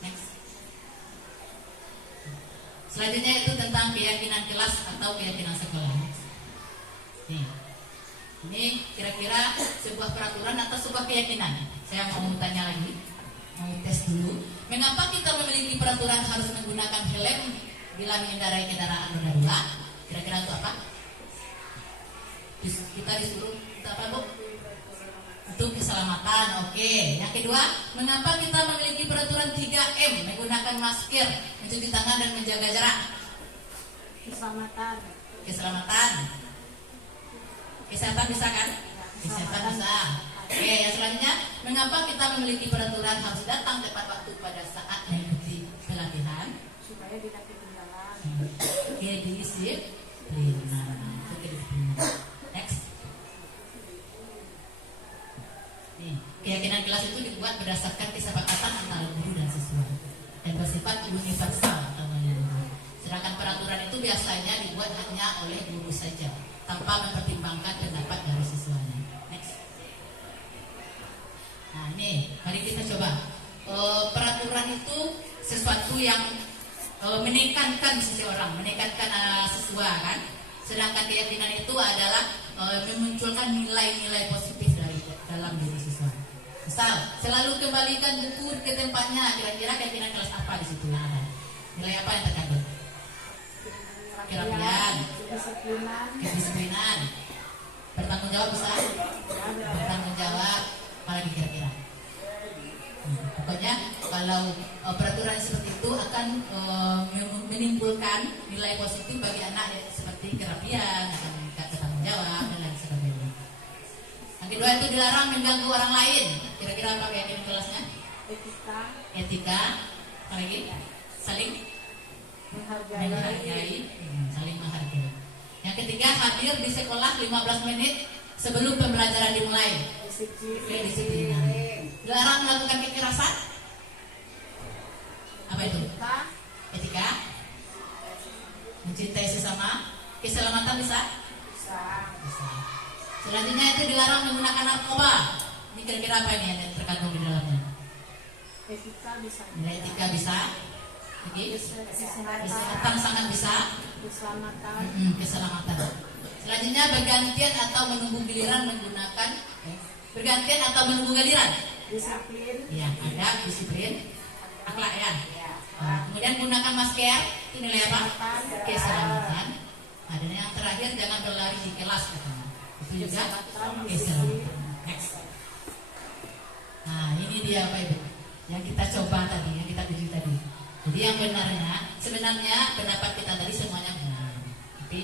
Next. Selanjutnya itu tentang keyakinan kelas atau keyakinan sekolah. Nih. Ini kira-kira sebuah peraturan atau sebuah keyakinan. Saya mau tanya lagi, mau tes dulu. Mengapa kita memiliki peraturan harus menggunakan helm bila mengendarai kendaraan roda 2? Kira-kira untuk apa? Kita disuruh apa, Bu? Untuk keselamatan. Oke. Yang kedua, mengapa kita memiliki peraturan 3M, menggunakan masker, mencuci tangan dan menjaga jarak? Keselamatan. Keselamatan. Kesehatan bisa kan? Kesehatan bisa. Oke, yang selanjutnya, mengapa kita memiliki peraturan harus datang tepat waktu pada saat mengikuti pelatihan? Supaya tidak ketinggalan. Kedisiplinan. Next. Nih, keyakinan kelas itu dibuat berdasarkan kesepakatan antara guru dan siswa dan bersifat universal namanya. Sedangkan peraturan itu biasanya dibuat hanya oleh guru saja, tanpa mempertimbangkan pendapat dari siswanya. Next. Nah, ini mari kita coba. Peraturan itu sesuatu yang menekankan seseorang, menekankan siswa kan. Sedangkan keyakinan itu adalah memunculkan nilai-nilai positif dari dalam diri siswa. Misal, selalu kembalikan buku ke tempatnya. Kira-kira keyakinan kelas apa di situ yang ada? Nilai apa yang terkandung? Kerapian, kedisiplinan, bertanggung jawab bisa, bertanggung jawab, apalagi kira-kira. Pokoknya kalau peraturan seperti itu akan menimbulkan nilai positif bagi anak seperti kerapian, akan meningkat bertanggung jawab dan lain sebagainya. Yang kedua itu dilarang mengganggu orang lain. Kira-kira apa keyakinan kelasnya? Etika, apalagi saling menghargai, saling menghargai. Yang ketiga, hadir di sekolah 15 menit sebelum pembelajaran dimulai. Kedisiplinan. Dilarang melakukan kekerasan. Apa itu? Etika. Mencintai sesama. Keselamatan bisa? Bisa. Selanjutnya itu dilarang menggunakan narkoba. Ini kira-kira apa ini yang terkandung di dalamnya? Etika bisa. Nilai etika bisa. Lagi? Kesehatan sangat bisa. Keselamatan. Keselamatan. Selanjutnya bergantian atau menunggu giliran menggunakan bergantian atau menunggu giliran? Disiplin. Ya, adab, disiplin, akhlak ya. Nah, kemudian gunakan masker, itu nilai apa? Keselamatan. Nah, dan yang terakhir jangan berlari di kelas katanya. Itu juga keselamatan. Next. Nah, ini dia Bapak Ibu yang kita coba tadi, yang kita uji tadi. Jadi yang sebenarnya pendapat kita tadi semuanya benar. Tapi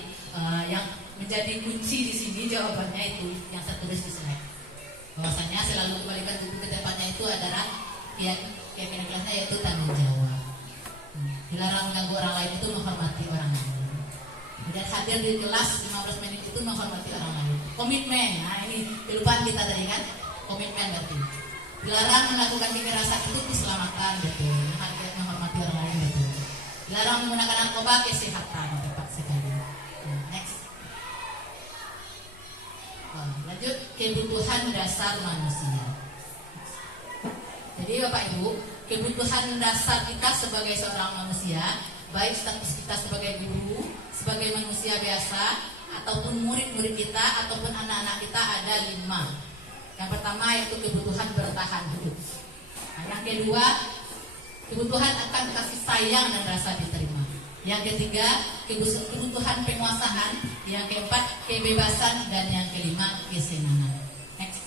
yang menjadi kunci di sini jawabannya itu yang saya tulis di slide. Bahwasanya selalu kembalikan tubuh ke tempatnya itu adalah keyakinan kelasnya yaitu tanggung jawab. Dilarang mengganggu orang lain itu menghormati orang lain. Kemudian hadir di kelas 15 menit itu menghormati orang lain. Komitmen, nah ini kelupaan kita tadi kan. Komitmen berarti. Dilarang melakukan kekerasan itu keselamatan betul. Menghormati orang lain betul. Dilarang menggunakan narkoba kesehatan tepat sekali. Next. Lanjut kebutuhan dasar manusia. Jadi Bapak Ibu, kebutuhan dasar kita sebagai seorang manusia, baik status kita sebagai guru, sebagai manusia biasa, ataupun murid-murid kita, ataupun anak-anak kita ada 5. Yang pertama yaitu kebutuhan bertahan hidup. Nah, yang kedua, kebutuhan akan kasih sayang dan rasa diterima. Yang ketiga, kebutuhan penguasaan. Yang keempat, kebebasan. Dan yang kelima, kesenangan. Next.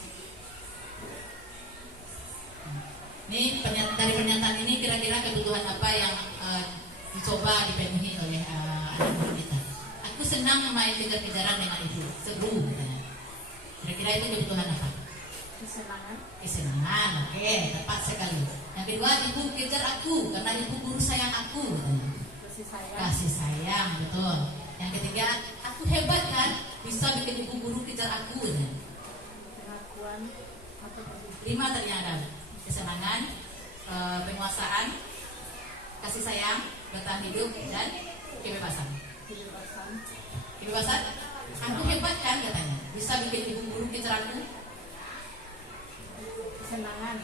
Ini dari pernyataan ini kira-kira kebutuhan apa yang dicoba dipenuhi oleh anak-anak kita. Aku senang main kejar-kejaran dengan ibu. Seru. Kira-kira itu kebutuhan apa? Kesenangan. Kesenangan. Oke, tepat sekali. Yang kedua, ibu kejar aku karena ibu guru sayang aku. Kasih sayang. Kasih sayang, betul. Yang ketiga, aku hebat kan, bisa bikin ibu guru kejar aku. Pengakuan atau kebutuhan. 5 tadi yang ada. Kesenangan, penguasaan, kasih sayang, bertahan hidup, dan kebebasan. Kebebasan. Kebebasan, aku hebat kan katanya, bisa bikin ibu guru kejar aku. Kesenangan.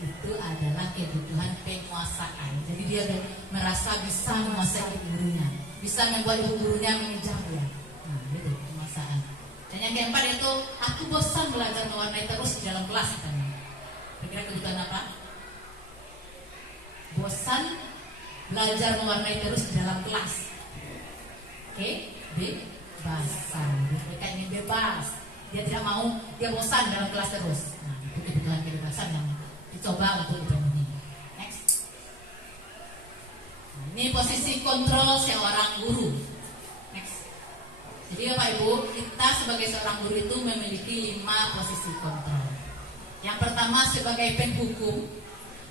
Itu adalah kebutuhan penguasaan. Jadi dia merasa bisa menguasai ibu gurunya, bisa membuat ibu gurunya mengejar dia. Nah, itu penguasaan. Dan yang keempat itu, aku bosan belajar mewarnai terus di dalam kelas katanya. Kira-kira kebutuhan apa? Bosan belajar mewarnai terus di dalam kelas. Oke, bebasan. Mereka ingin bebas. Dia tidak mau, dia bosan dalam kelas terus. Nah, itu kebutuhan kebebasan yang dicoba untuk dipenuhi. Next. Nah, ini posisi kontrol seorang guru. Next. Jadi Bapak Ibu, kita sebagai seorang guru itu memiliki 5 posisi kontrol. Yang pertama sebagai penghukum,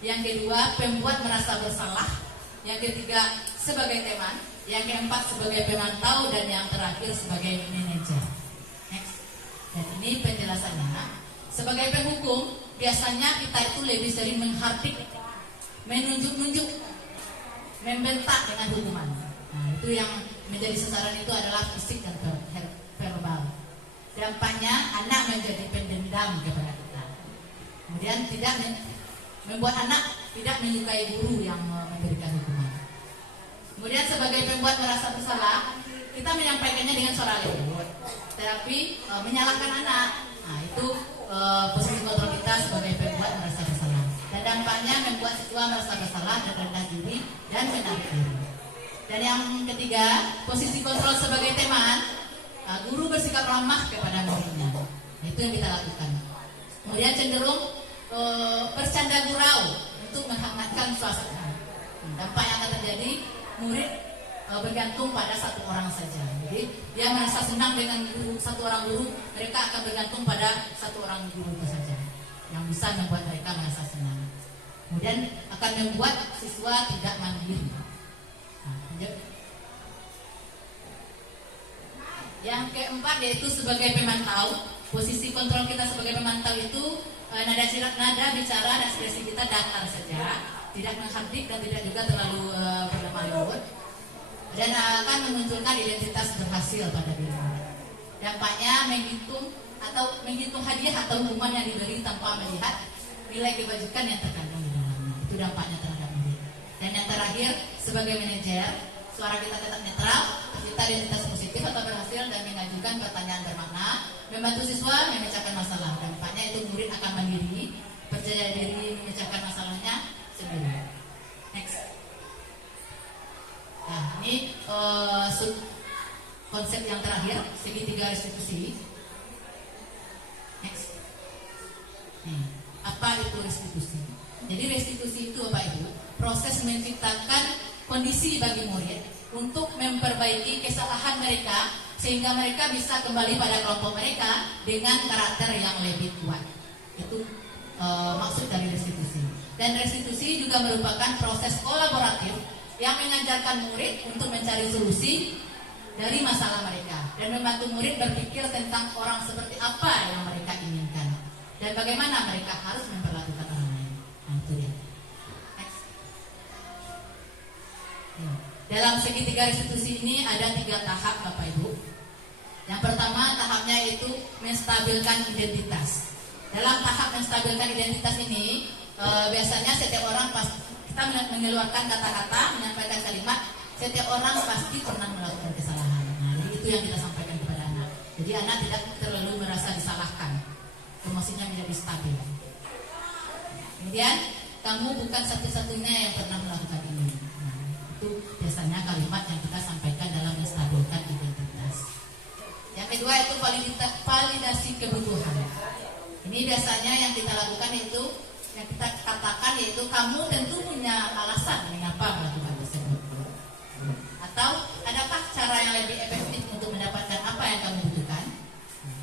yang kedua pembuat merasa bersalah, yang ketiga sebagai teman, yang keempat sebagai pemantau, dan yang terakhir sebagai manajer. Next. Dan ini penjelasannya. Sebagai penghukum, biasanya kita itu lebih sering menghardik, menunjuk-nunjuk, membentak dengan hukuman. Nah, itu yang menjadi sasaran itu adalah fisik dan verbal. Dampaknya anak menjadi pendendam kepada kita. Kemudian tidak membuat anak tidak menyukai guru yang memberikan hukuman. Kemudian sebagai pembuat merasa bersalah, kita menyampaikannya dengan suara lembut, tetapi menyalahkan anak. Nah, itu posisi kontrol kita sebagai pembuat merasa bersalah. Dan dampaknya membuat siswa merasa bersalah dan rendah diri dan menarik diri. Dan yang ketiga, posisi kontrol sebagai teman, guru bersikap ramah kepada muridnya. Itu yang kita lakukan. Kemudian cenderung bercanda gurau untuk menghangatkan suasana. Dampak yang akan terjadi, murid bergantung pada satu orang saja. Jadi dia merasa senang dengan satu orang guru, mereka akan bergantung pada satu orang guru itu saja, yang bisa membuat mereka merasa senang. Kemudian akan membuat siswa tidak mandiri. Yang keempat yaitu sebagai pemantau. Posisi kontrol kita sebagai pemantau itu nada bicara dan ekspresi kita datar saja, tidak menghardik dan tidak juga terlalu berlemah lembut, dan akan memunculkan identitas berhasil pada diri. Dampaknya menghitung hadiah atau hukuman yang diberi tanpa melihat nilai kebajikan yang terkandung di dalamnya. Itu dampaknya terhadap murid. Dan yang terakhir, sebagai manajer, suara kita tetap netral, kita identitas positif atau berhasil, dan mengajukan pertanyaan bermakna, Membantu siswa memecahkan masalah. Dampaknya itu murid akan mandiri, percaya diri memecahkan masalahnya sendiri. Next. Nah, ini konsep yang terakhir, segitiga restitusi. Next. Apa itu restitusi? Jadi restitusi itu apa itu? Proses menciptakan kondisi bagi murid untuk memperbaiki kesalahan mereka sehingga mereka bisa kembali pada kelompok mereka dengan karakter yang lebih kuat. Itu maksud dari restitusi. Dan restitusi juga merupakan proses kolaboratif yang mengajarkan murid untuk mencari solusi dari masalah mereka dan membantu murid berpikir tentang orang seperti apa yang mereka inginkan dan bagaimana mereka harus memperlakukan orang lain. Nah, itu dia. Next. Dalam segitiga restitusi ini ada 3 tahap Bapak Ibu. Yang pertama tahapnya itu menstabilkan identitas. Dalam tahap menstabilkan identitas ini biasanya setiap orang kita mengeluarkan kata-kata, menyampaikan kalimat, setiap orang pasti pernah melakukan kesalahan. Nah, jadi itu yang kita sampaikan kepada anak. Jadi anak tidak terlalu merasa disalahkan, emosinya menjadi stabil. Kemudian kamu bukan satu-satunya yang pernah melakukan ini. Nah, itu biasanya kalimat yang kita sampaikan dalam menstabilkan identitas. Yang kedua itu validasi kebutuhan. Ini biasanya yang kita lakukan itu, yang kita katakan yaitu kamu tentu punya alasan mengapa melakukan tersebut. Atau adakah cara yang lebih efektif untuk mendapatkan apa yang kamu butuhkan?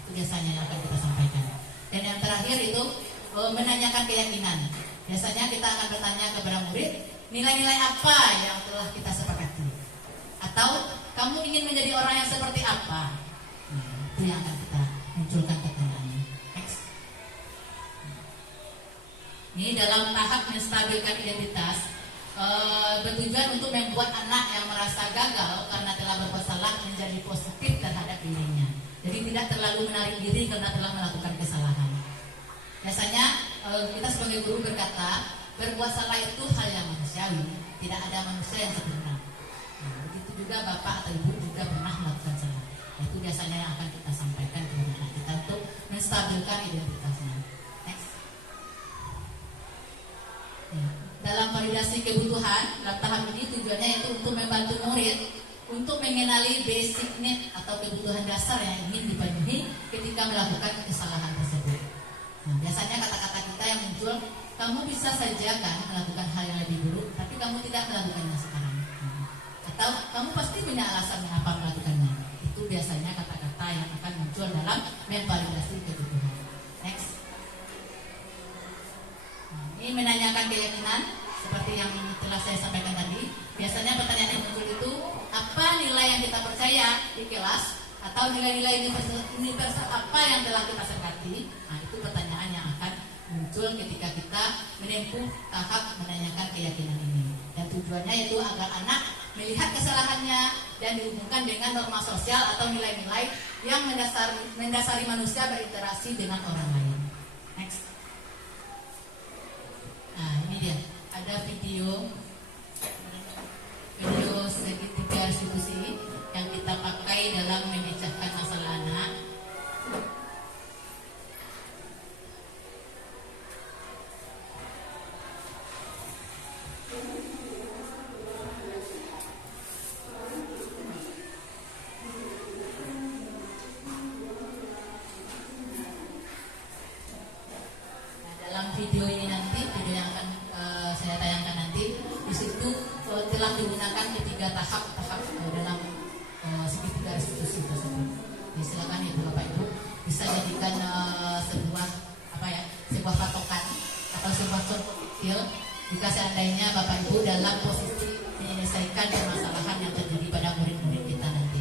Itu biasanya yang akan kita sampaikan. Dan yang terakhir itu menanyakan keyakinan. Biasanya kita akan bertanya kepada murid, nilai-nilai apa yang telah kita sepakati? Atau kamu ingin menjadi orang yang seperti apa? Itu yang akan kita munculkan pertanyaannya. Next. Ini dalam tahap menstabilkan identitas bertujuan untuk membuat anak yang merasa gagal karena telah berbuat salah menjadi positif terhadap dirinya. Jadi tidak terlalu menarik diri karena telah melakukan kesalahan. Biasanya kita sebagai guru berkata, berbuat salah itu hal yang manusiawi. Tidak ada manusia yang sempurna. Nah, begitu juga bapak atau ibu juga pernah melakukan salah. Itu biasanya yang akan kita sampaikan kepada anak kita untuk menstabilkan identitasnya. Next. Dalam validasi kebutuhan, dalam tahap ini tujuannya itu untuk membantu murid untuk mengenali basic need atau kebutuhan dasar yang ingin dipenuhi ketika melakukan kesalahan tersebut. Nah, biasanya kata-kata kita yang muncul, kamu bisa saja kan melakukan hal yang lebih buruk, tapi kamu tidak melakukannya sekarang. Atau kamu pasti punya alasan mengapa melakukannya. Itu biasanya kata-kata yang akan muncul dalam memvalidasi kebutuhan. Next. Ini menanyakan keyakinan seperti yang telah saya sampaikan tadi. Biasanya pertanyaan yang muncul itu apa nilai yang kita percaya di kelas atau nilai-nilai universal apa yang telah kita sepakati. Nah, itu pertanyaan yang akan muncul ketika kita menempuh tahap menanyakan keyakinan ini. Dan tujuannya itu agar anak melihat kesalahannya dan dihubungkan dengan norma sosial atau nilai-nilai yang mendasari manusia berinteraksi dengan orang lain. Next. Nah, ini dia. Ada video segitiga restitusi yang kita pakai dalam memecahkan masalah anak. Dalam video ini nanti, video yang akan saya tayangkan nanti, di situ telah digunakan ketiga tahap dalam segitiga restitusi tersebut. Jadi silakan Ibu Bapak Ibu bisa jadikan sebuah patokan atau sebuah contoh kecil jika seandainya Bapak Ibu dalam posisi menyelesaikan permasalahan yang terjadi pada murid-murid kita nanti.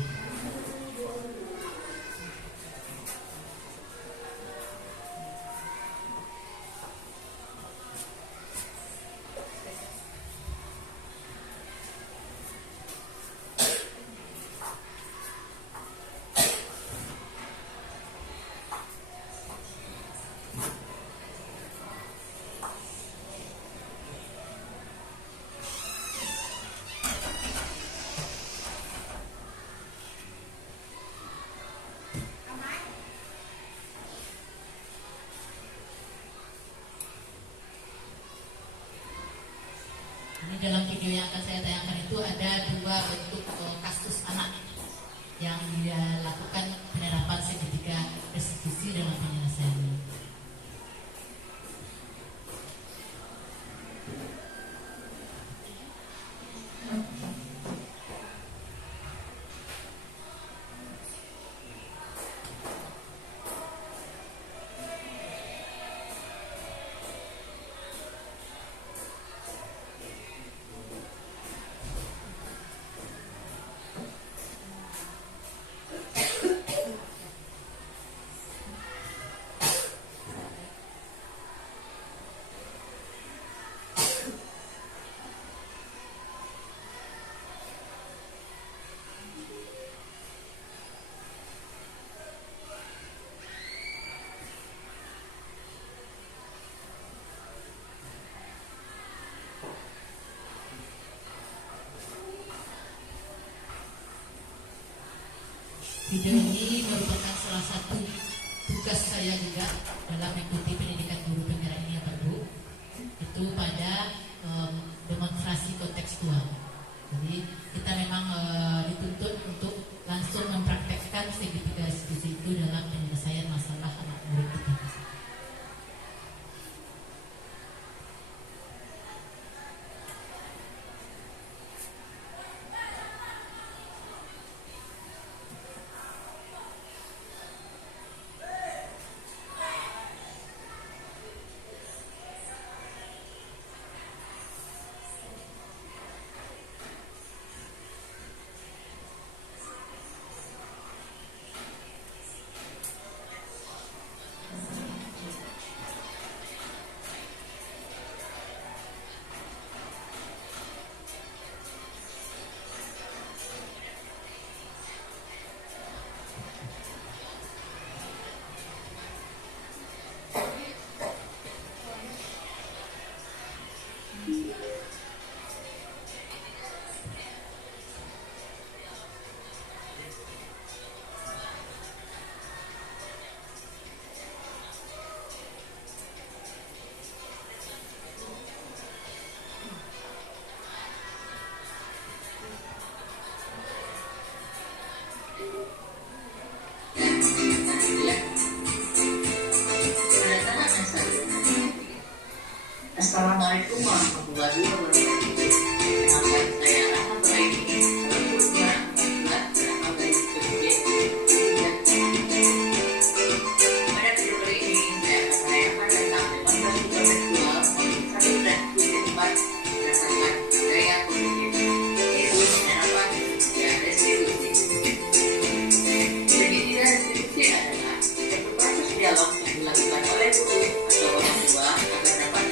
Ini dalam video yang akan saya tayangkan itu ada dua bentuk kasus anak yang dia lakukan penerapan segitiga restitusi dalam penyelesaian. Video ini merupakan salah satu tugas saya juga dalam mengikuti pendidikan guru penggerak ini ya Pak Bu. Itu pada demonstrasi kontekstual. Jadi kita memang dituntut untuk langsung mempraktekkan segitiga restitusi itu dalam penyelesaian masalah anak murid kita. Assalamualaikum warahmatullahi wabarakatuh. Nama saya Rahmat Raini. Pada video kali ini saya akan menanyakan tentang demonstrasi kontekstual satu dan 4 berdasarkan gaya kognitif, yaitu penerapan segitiga restitusi. Segitiga restitusi adalah satu proses dialog yang dilakukan oleh guru atau orang tua agar dapat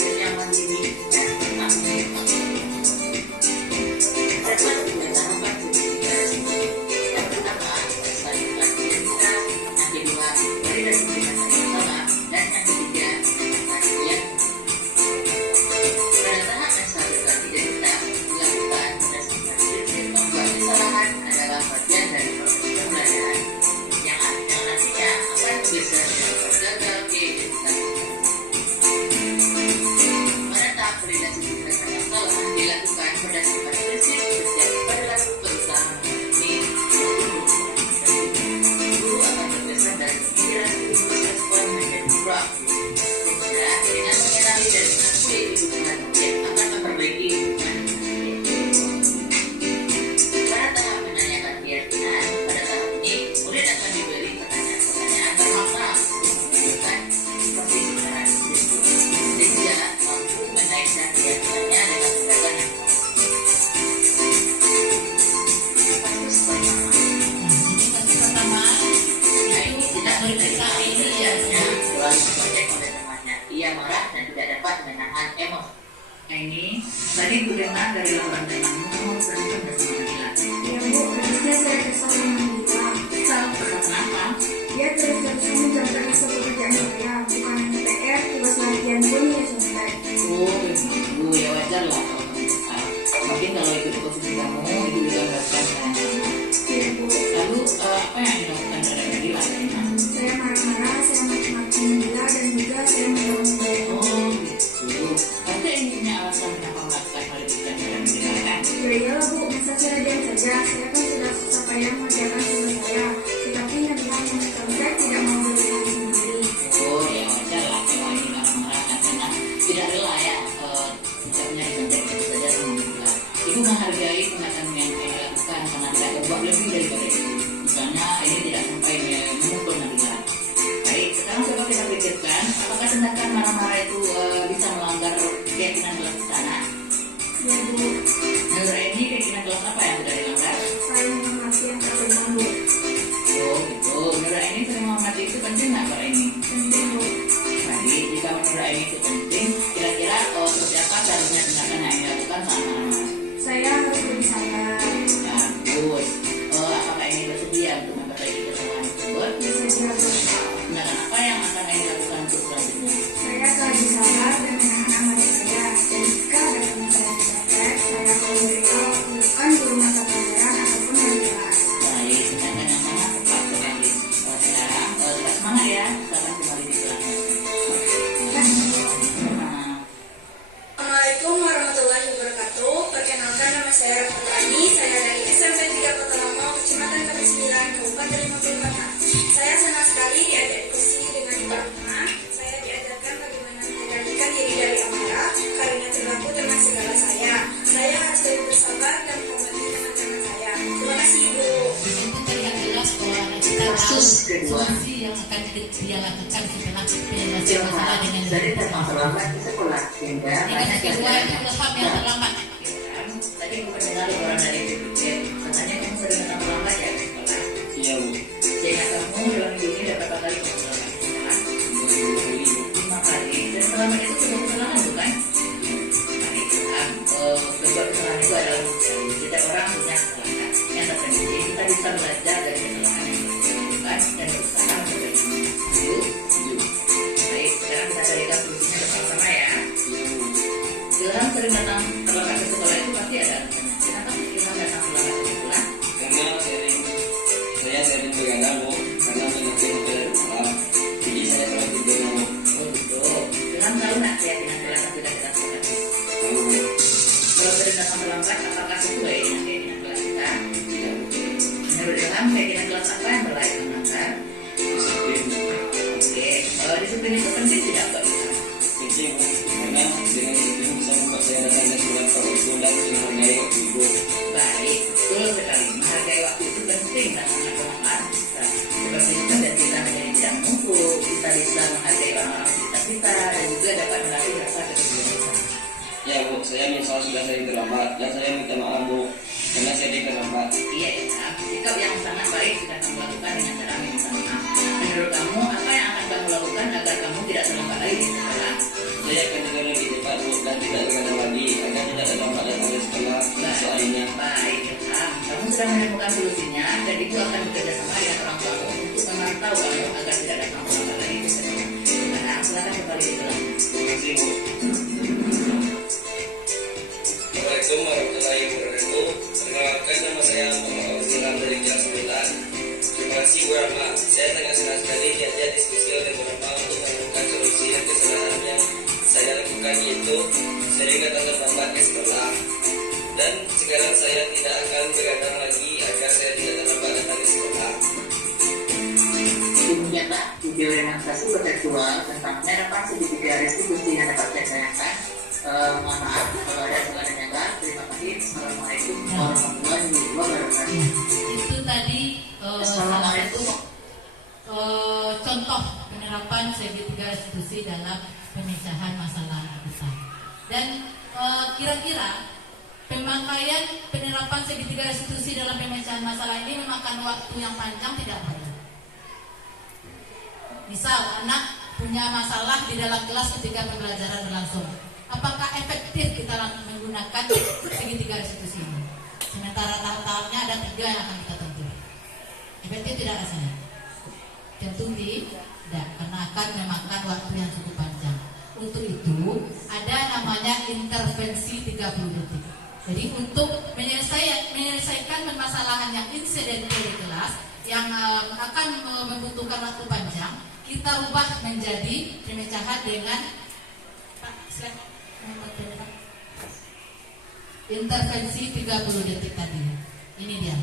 yang mandiri dan bertanggung jawab. Dapat dilakukan segitiga restitusi. Yang pertama, berdasarkan identitas. Yang kedua, dari restitusi masalah. Dan yang ketiga, kajian. Pada tahap menstabilkan identitas dilakukan berdasarkan prinsip membuat kesalahan adalah bagian dari proses pembelajaran yang nantinya akan bisa gagal di identitas. Menetap validasi berdasarkan salah dilakukan berdasarkan prinsip setiap perilaku berusaha ini guru akan bergeser dari pikiran untuk respon menjadi proaktif, sehingga dengan mengenali dan mengakui kebutuhan objek akan memperbaiki hubungan. Pada tahap menanyakan keyakinan, pada tahap ini murid akan diberi pertanyaan-pertanyaan bermakna untuk menunjukkan posisi peran sehingga mampu menaikkan keyakinannya dengan tindakan yang kuat. Kasus pertama. Jadi kasus pertama Ini itu tidak murid kita menerima ini inisiasinya selalu diprotek oleh temannya. Ia marah dan tidak dapat menahan emosi. Ini tadi Bu dengar dari laporan temanmu kamu berantem bersama Nabila. Ya Bu, habisnya saya kesal dengan Nabila. Kesal kenapa? Dia terus-terusan menjauhkan hasil pekerjaan saya, bukan hanya PR, tugas latihan pun dia contek. Oh begitu, ya wajar lah kalau kamu kesal. Mungkin kalau itu di posisi kamu, itu juga merasakan. Ya Bu, Lalu apa yang dilakukan terhadap Nabila? saya marah-marah, saya maki-maki Nabila dan juga saya mendorong dia. Oh gitu. Tapi ini punya alasan kenapa melakukan saja, saya kan sudah susah payah mengerjakan tugas saya, tetapi Nabilah mengucapkan tidak mau berikan sendiri. Oh ya wajar lah kalau ini marah-marah karena tidak rela ya ucapnya dicontek itu saja alhamdulillah. Ibu menghargai pengatakan yang saya lakukan karena tidak berbuat lebih daripada itu. Misalnya ini tidak sampai memukul Nabilah. Baik, sekarang coba kita pikirkan apakah tindakan marah-marah itu bisa melanggar keyakinan kelas di sana? Ya Bu, Menurut ini keyakinan kelas apa yang sudah dilanggar? saya menghormati yang tak rumah Bu. Oh gitu, menurut ini sering menghormati itu penting nggak kalau ini? Penting Bu. Jadi jika menurut ini itu penting, kira-kira seperti apa seharusnya tindakan yang dilakukan saat marah-marah? Saya harus lebih sabar. Bagus. Apakah ini bersedia untuk memperbaiki kesalahan tersebut? Bersedia Bu. Tindakan apa yang akan ini lakukan untuk selanjutnya? Saya telah bersabar dan menahan amarah saya. Dan jika ada permintaan dicatat, saya akan memberikan bukan guru mata pelajaran ataupun dari kelas. Baik, tindakan yang sangat tepat sekali. Sekarang tetap semangat ya. Silakan kembali di kelasnya. Assalamualaikum warahmatullahi wabarakatuh. Perkenalkan, nama saya Rahmat Ani. Saya dari SMP 3 Kota Lama, Kecamatan Kota 9, Kabupaten Lumajang Barat. Saya senang sekali diajak diskusi dengan Pak Rahmat. Saya diajarkan bagaimana mengendalikan diri dari amarah karena terlaku dengan segala saya. Saya harus lebih bersabar dan menghormati teman-teman saya. Terima kasih Ibu. Itu terlihat jelas bahwa anak kita tahu Kasus kedua. solusi yang akan dia lakukan setelah penyelesaian Ilham masalah dengan dari diri. datang terlambat ke sekolah sehingga Yang banyak kedua itu ilham yang terlambat. Tadi bukan dengar orang dari BPJS, katanya kamu sering datang terlambat ya ke sekolah. Iya Bu. Sehingga kamu dalam minggu ini dapat berapa kali kamu terlambat ke sekolah? 5 kali. Dan terlambat itu sebuah kesalahan bukan? Baik, Ilham. Sebuah kesalahan itu adalah manusiawi. Setiap orang punya kesalahan. Yang terpenting kita bisa belajar dari kesalahan yang dilakukan dan berusaha memperbaikinya. Setuju? Baik, sekarang kita carikan solusinya bersama-sama ya. Ilham sering datang terlambat ke sekolah itu pasti ada alasannya. Kenapa sih Ilham datang terlambat ke sekolah? Karena saya sering begadang Bu, karena mengerti hotel dari malam. Jadi saya telah tidur Bu. Oh gitu. Ilham tahu nggak keyakinan kelas yang sudah kita sepakati? Lalu Bu. Kalau sering datang terlambat, apakah sesuai dengan keyakinan kelas kita? Tidak Bu. Menurut Ilham, keyakinan kelas apa yang berlaku melanggar? Disiplin. Oke, disiplin itu penting tidak buat Ilham? Penting Bu. Karena dengan disiplin bisa membuat saya datang ke sekolah tepat waktu dan menghargai waktu Ibu. Baik, betul sekali. Menghargai waktu itu penting dan sangat bermanfaat. Seperti itu dan kita menjadi tidak numpuk, kita bisa menghargai orang-orang sekitar kita dan juga dapat melatih rasa kepedulian. Ya Bu, saya menyesal sudah sering terlambat dan saya minta maaf Bu, karena saya terlambat. Iya ya, sikap yang sangat baik sudah kamu lakukan dengan cara meminta maaf. Menurut kamu, apa yang akan kamu lakukan agar kamu tidak terlambat lagi di sekolah? Saya akan tidur lebih cepat Bu dan tidak begadang lagi agar tidak terlambat datang ke sekolah selanjutnya. Baik, Ilham. Kamu sudah menemukan solusinya dan ibu akan bekerja sama dengan orang tuamu untuk memantau kamu agar tidak datang terlambat lagi di sekolah. Sekarang silakan kembali di kelas. Terima kasih Bu. Assalamualaikum warahmatullahi wabarakatuh. Perkenalkan, nama saya Muhammad Ilham dari kelas 9. Terima kasih Bu Rahma. Saya sangat senang sekali diajak diskusi oleh Bu Rahma untuk menemukan solusi dan kesalahan yang saya lakukan, yaitu sering datang terlambat ke sekolah. Dan sekarang saya tidak akan begadang lagi agar saya tidak terlambat datang ke sekolah. Demikian Pak, video relaksasi kontekstual tentang penyerapan segitiga restitusi yang dapat saya sayangkan. Mohon maaf kalau ada kesalahan yang enggak. Terima kasih. Assalamualaikum warahmatullahi wabarakatuh. Itu tadi salah Assalamualaikum. satu contoh penerapan segitiga restitusi dalam pemecahan masalah anak besar. Dan kira-kira pemakaian penerapan segitiga restitusi dalam pemecahan masalah ini memakan waktu yang panjang tidak Pak? Misal anak punya masalah di dalam kelas ketika pembelajaran berlangsung, apakah efektif kita menggunakan segitiga restitusi ini? Sementara tahap-tahapnya ada 3 yang akan kita tempuh. Efektif tidak rasanya? Tentu tidak, karena akan memakan waktu yang cukup panjang. Untuk itu ada namanya intervensi 30 detik. Jadi untuk menyelesaikan permasalahan yang insidental di kelas yang akan membutuhkan waktu panjang, kita ubah menjadi pemecahan dengan intervensi 30 detik tadi. Ini dia.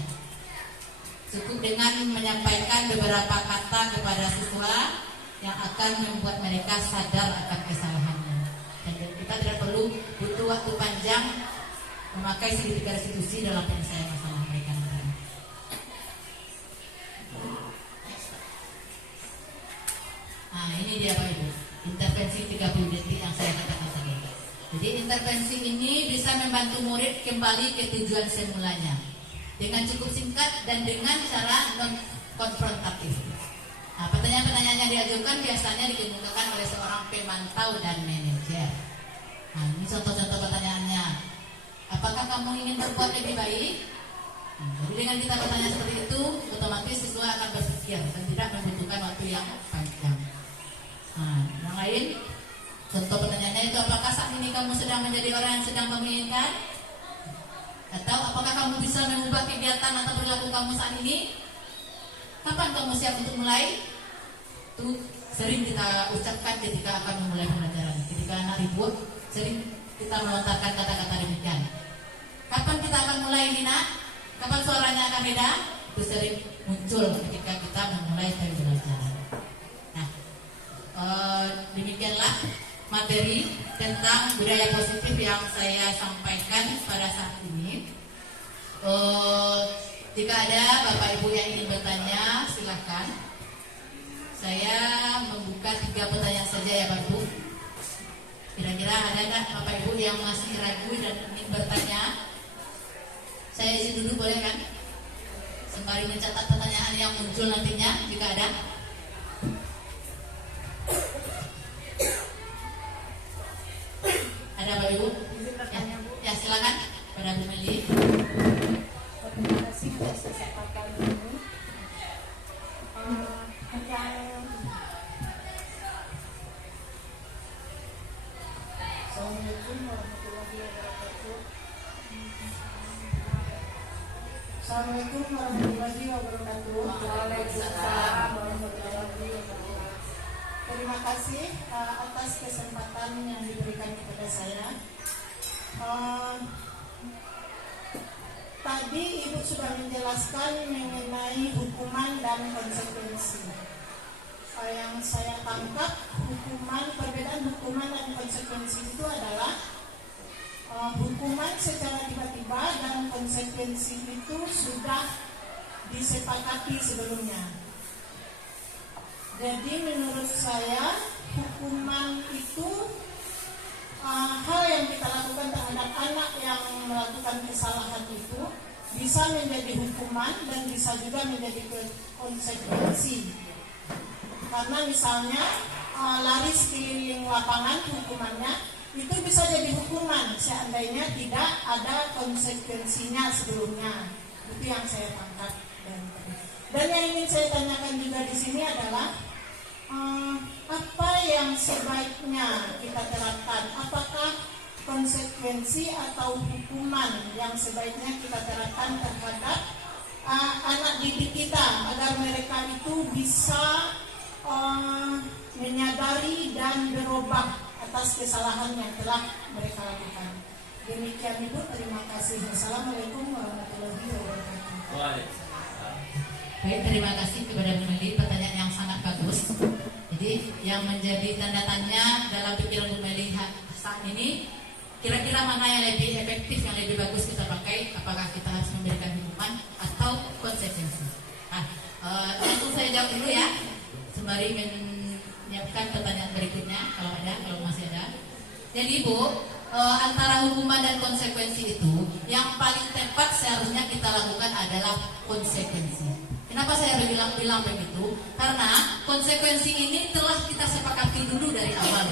Cukup dengan menyampaikan beberapa kata kepada siswa yang akan membuat mereka sadar akan kesalahannya. Dan kita tidak perlu butuh waktu panjang memakai segitiga restitusi dalam penyelesaian masalah mereka. Nah, ini dia Pak Ibu, intervensi 30 detik yang saya katakan tadi. Jadi intervensi ini bisa membantu murid kembali ke tujuan semulanya dengan cukup singkat dan dengan cara non konfrontatif. Nah, pertanyaan-pertanyaan yang diajukan biasanya dikemukakan oleh seorang pemantau dan manajer. Nah, ini contoh-contoh pertanyaannya. Apakah kamu ingin berbuat lebih baik? Jadi dengan kita bertanya seperti itu, otomatis siswa akan berpikir dan tidak membutuhkan waktu yang panjang. Nah, yang lain, contoh pertanyaannya itu, apakah saat ini kamu sedang menjadi orang yang sedang menginginkan? Atau apakah kamu bisa mengubah kegiatan atau perilaku kamu saat ini? Kapan kamu siap untuk mulai? Itu sering kita ucapkan ketika akan memulai pembelajaran. Ketika anak ribut, sering kita melontarkan kata-kata demikian. Kapan kita akan mulai, Nina? Kapan suaranya akan beda? Itu sering muncul ketika kita memulai pembelajaran. Nah, demikianlah materi tentang budaya positif yang saya sampaikan pada saat ini. Jika ada Bapak Ibu yang ingin bertanya, silakan. Saya membuka 3 pertanyaan saja ya Bapak Ibu. Kira-kira ada nggak Bapak Ibu yang masih ragu dan ingin bertanya? Saya isi dulu boleh kan? Sembari mencatat pertanyaan yang muncul nantinya jika ada. Ada Bapak Ibu? Ya silakan pada Bu Meli. Terima kasih atas kesempatan ini. Assalamualaikum warahmatullahi wabarakatuh. Assalamualaikum warahmatullahi wabarakatuh. Waalaikumsalam warahmatullahi wabarakatuh. Terima kasih atas kesempatan yang diberikan kepada saya. Tadi Ibu sudah menjelaskan mengenai hukuman dan konsekuensi. Yang saya tangkap, perbedaan hukuman dan konsekuensi itu adalah hukuman secara tiba-tiba dan konsekuensi itu sudah disepakati sebelumnya. Jadi menurut saya hukuman itu hal yang kita lakukan terhadap anak yang melakukan kesalahan itu bisa menjadi hukuman dan bisa juga menjadi konsekuensi. Karena misalnya lari sekeliling lapangan hukumannya itu bisa jadi hukuman seandainya tidak ada konsekuensinya sebelumnya. Itu yang saya tangkap dan yang ingin saya tanyakan juga di sini adalah apa yang sebaiknya kita terapkan? Apakah konsekuensi atau hukuman yang sebaiknya kita terapkan terhadap anak didik kita agar mereka itu bisa menyadari dan berubah atas kesalahan yang telah mereka lakukan. Demikian Ibu, terima kasih. Wassalamualaikum warahmatullahi wabarakatuh. Baik, terima kasih kepada Bu Meli, pertanyaan yang sangat bagus. Jadi yang menjadi tanda tanya dalam pikiran Bu Meli saat ini, kira-kira mana yang lebih efektif, yang lebih bagus kita pakai? Apakah kita harus memberikan hukuman atau konsekuensi? Langsung saya jawab dulu ya, sembari menyiapkan pertanyaan berikutnya kalau masih ada. Jadi Bu, antara hukuman dan konsekuensi itu yang paling tepat seharusnya kita lakukan adalah konsekuensi. Kenapa saya bilang begitu? Karena konsekuensi ini telah kita sepakati dulu dari awal,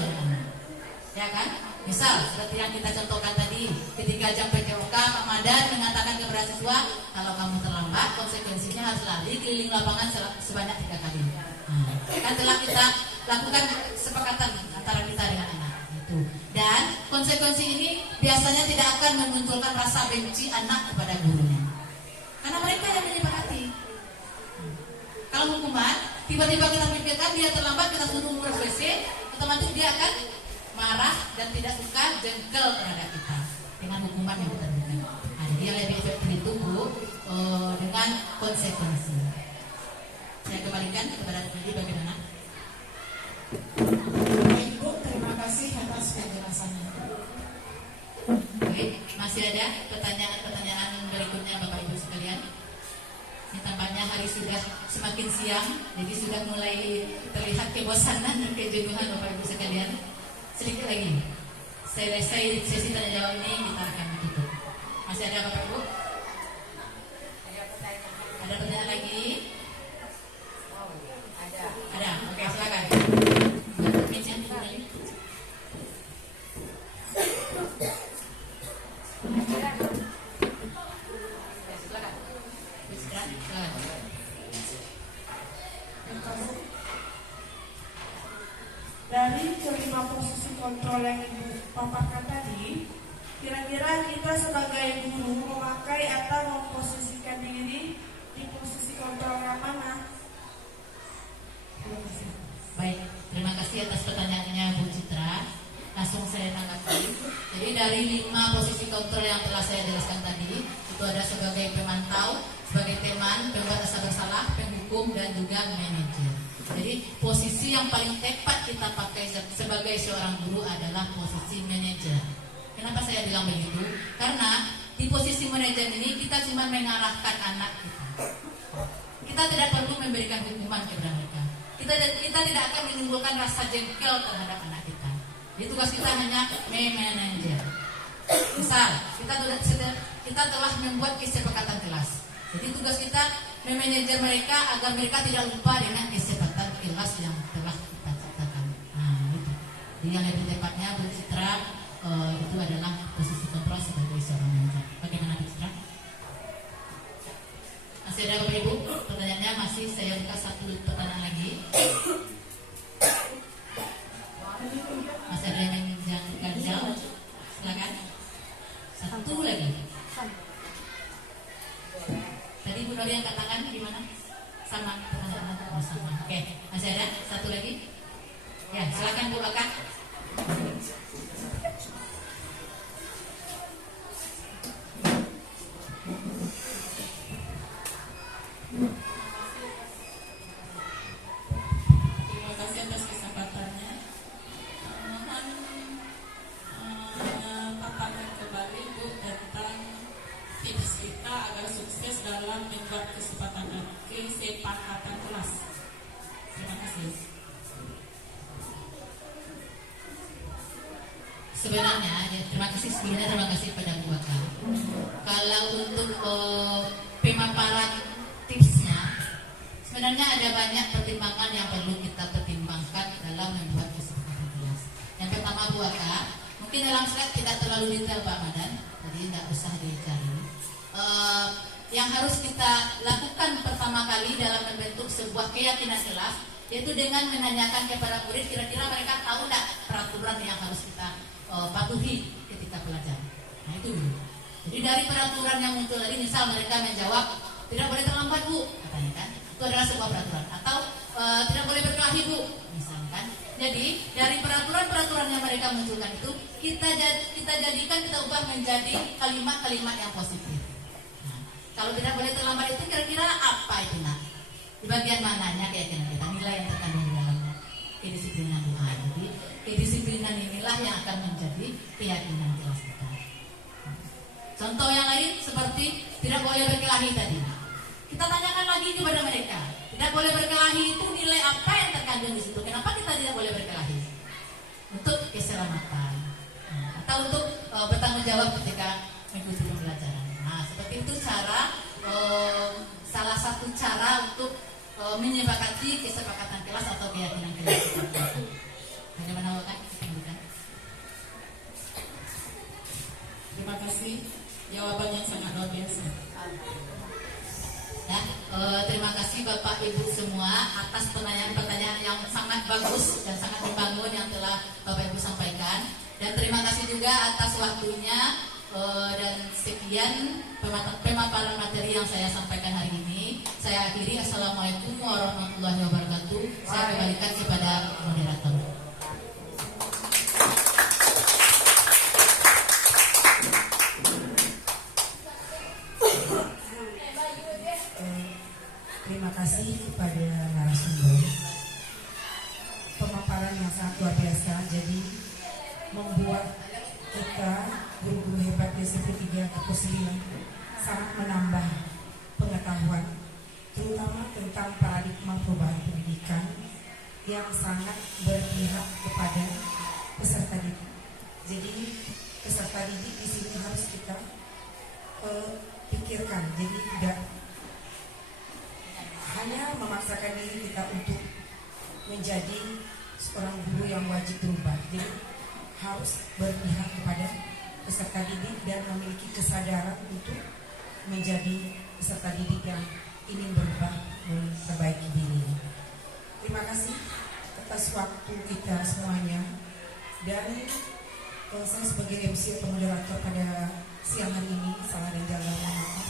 ya kan? Misal seperti yang kita contohkan tadi, ketika jam PKOK Pak Madan mengatakan kepada siswa, kalau kamu terlambat konsekuensinya harus lari keliling lapangan sebanyak 3 kali. Kan telah kita lakukan sepakatan antara kita dengan anak itu. Dan konsekuensi ini biasanya tidak akan memunculkan rasa benci anak kepada gurunya, karena mereka yang menyepakati. Kalau hukuman, tiba-tiba kita pikirkan dia terlambat, kita suruh ngurus WC, otomatis dia akan marah dan tidak suka, jengkel terhadap kita dengan hukuman yang kita berikan. Jadi yang lebih efektif itu Bu, dengan konsekuensi. Saya kembalikan kepada Fili bagaimana? Ibu, terima kasih atas penjelasannya. Oke, masih ada pertanyaan-pertanyaan berikutnya Bapak Ibu sekalian? Ini tampaknya hari sudah semakin siang, jadi sudah mulai terlihat kebosanan dan kejenuhan Bapak Ibu sekalian. Sedikit lagi, selesai sesi tanya jawab ini kita akan tutup. Masih ada Bapak Ibu? Ada pertanyaan lagi? Ada. Oke, silakan. Miss yang dulu lagi. Silakan. Silakan. Dari kelima posisi kontrol yang Ibu paparkan tadi, kira-kira kita sebagai guru memakai atau memposisikan diri di posisi kontrol yang mana? Baik, terima kasih atas pertanyaannya Bu Citra. Langsung saya tanggapi. Jadi dari 5 posisi kontrol yang telah saya jelaskan tadi, itu ada sebagai pemantau, sebagai teman, pembuat rasa bersalah, penghukum, dan juga manajer. Jadi posisi yang paling tepat kita pakai sebagai seorang guru adalah posisi manajer. Kenapa saya bilang begitu? Karena di posisi manajer ini kita cuma mengarahkan anak kita. Kita tidak perlu memberikan hukuman kepada mereka. Kita tidak akan menimbulkan rasa jengkel terhadap anak kita. Jadi tugas kita hanya manajer. Misal kita telah membuat kesepakatan kelas. Jadi tugas kita memanajer mereka agar mereka tidak lupa dengan kesepakatan kelas yang telah kita ciptakan. Nah, itu. Jadi yang lebih tepatnya Bu Citra itu adalah posisi kontrol sebagai seorang manajer. Bagaimana Bu Citra? Masih ada Bapak Ibu? Pertanyaannya masih saya buka satu pertanyaan lagi. Masih ada yang ganjal? Silakan. Satu lagi. Tadi Bu Nori yang katakan di mana? Sama pertanyaan bersama. Oke, masih ada satu lagi? Ya, silakan Bu Bakat. Terima kasih atas kesempatannya. Mohon paparkan kembali Bu tentang tips kita agar sukses dalam membuat kesepakatan kelas. Terima kasih. Sebenarnya, ya, terima kasih pada Bu Bakat. Kalau untuk pemaparan tipsnya, sebenarnya ada banyak pertimbangan yang perlu kita pertimbangkan dalam membuat kesepakatan kelas. Yang pertama Bu Bakat, mungkin dalam slide tidak terlalu detail Pak Madan, jadi tidak usah dicari. Yang harus kita lakukan pertama kali dalam membentuk sebuah keyakinan kelas, yaitu dengan menanyakan kepada murid kira-kira mereka tahu tidak peraturan yang harus kita patuhi ketika belajar. Nah itu dulu. Jadi dari peraturan yang muncul tadi, misal mereka menjawab tidak boleh terlambat Bu, katanya kan, itu adalah sebuah peraturan. Atau tidak boleh berkelahi Bu, misalkan. Jadi dari peraturan-peraturan yang mereka munculkan itu kita ubah menjadi kalimat-kalimat yang positif. Nah, kalau tidak boleh terlambat itu kira-kira apa itu nak? Di bagian mananya keyakinan kita, nilai yang terkandung di dalamnya, kedisiplinan doa. Jadi kedisiplinan inilah yang akan menjadi keyakinan kelas kita. Contoh yang lain seperti tidak boleh berkelahi tadi. Kita tanyakan lagi kepada mereka, tidak boleh berkelahi itu nilai apa yang terkandung di situ? Kenapa kita tidak boleh berkelahi? Untuk keselamatan, atau untuk bertanggung jawab ketika mengikuti pembelajaran. Nah, seperti itu salah satu cara untuk menyepakati kesepakatan kelas atau keyakinan kelas. Bagaimana Bapak? Terima kasih. Jawabannya sangat luar biasa. Ya, terima kasih Bapak Ibu semua atas pertanyaan-pertanyaan yang sangat bagus dan sangat membangun yang telah Bapak Ibu sampaikan. Dan terima kasih juga atas waktunya dan sekian pemaparan materi yang saya sampaikan hari ini. Saya akhiri. Assalamualaikum warahmatullahi wabarakatuh. Saya kembalikan kepada moderator. membuat kita guru-guru hebat di SMP 3 atau 9 sangat menambah pengetahuan, terutama tentang paradigma perubahan pendidikan yang sangat berpihak kepada peserta didik. Jadi peserta didik di sini harus kita pikirkan. Jadi tidak hanya memaksakan diri kita untuk menjadi seorang guru yang wajib berubah. Jadi harus berpihak kepada peserta didik dan memiliki kesadaran untuk menjadi peserta didik yang ingin berubah, memperbaiki diri. Terima kasih atas waktu kita semuanya, dan saya sebagai MC atau moderator pada siang hari ini salah dan jalan mohon maaf.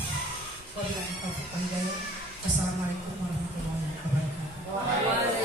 Wabillahi taufiq wal hidayah. Assalamualaikum warahmatullahi wabarakatuh.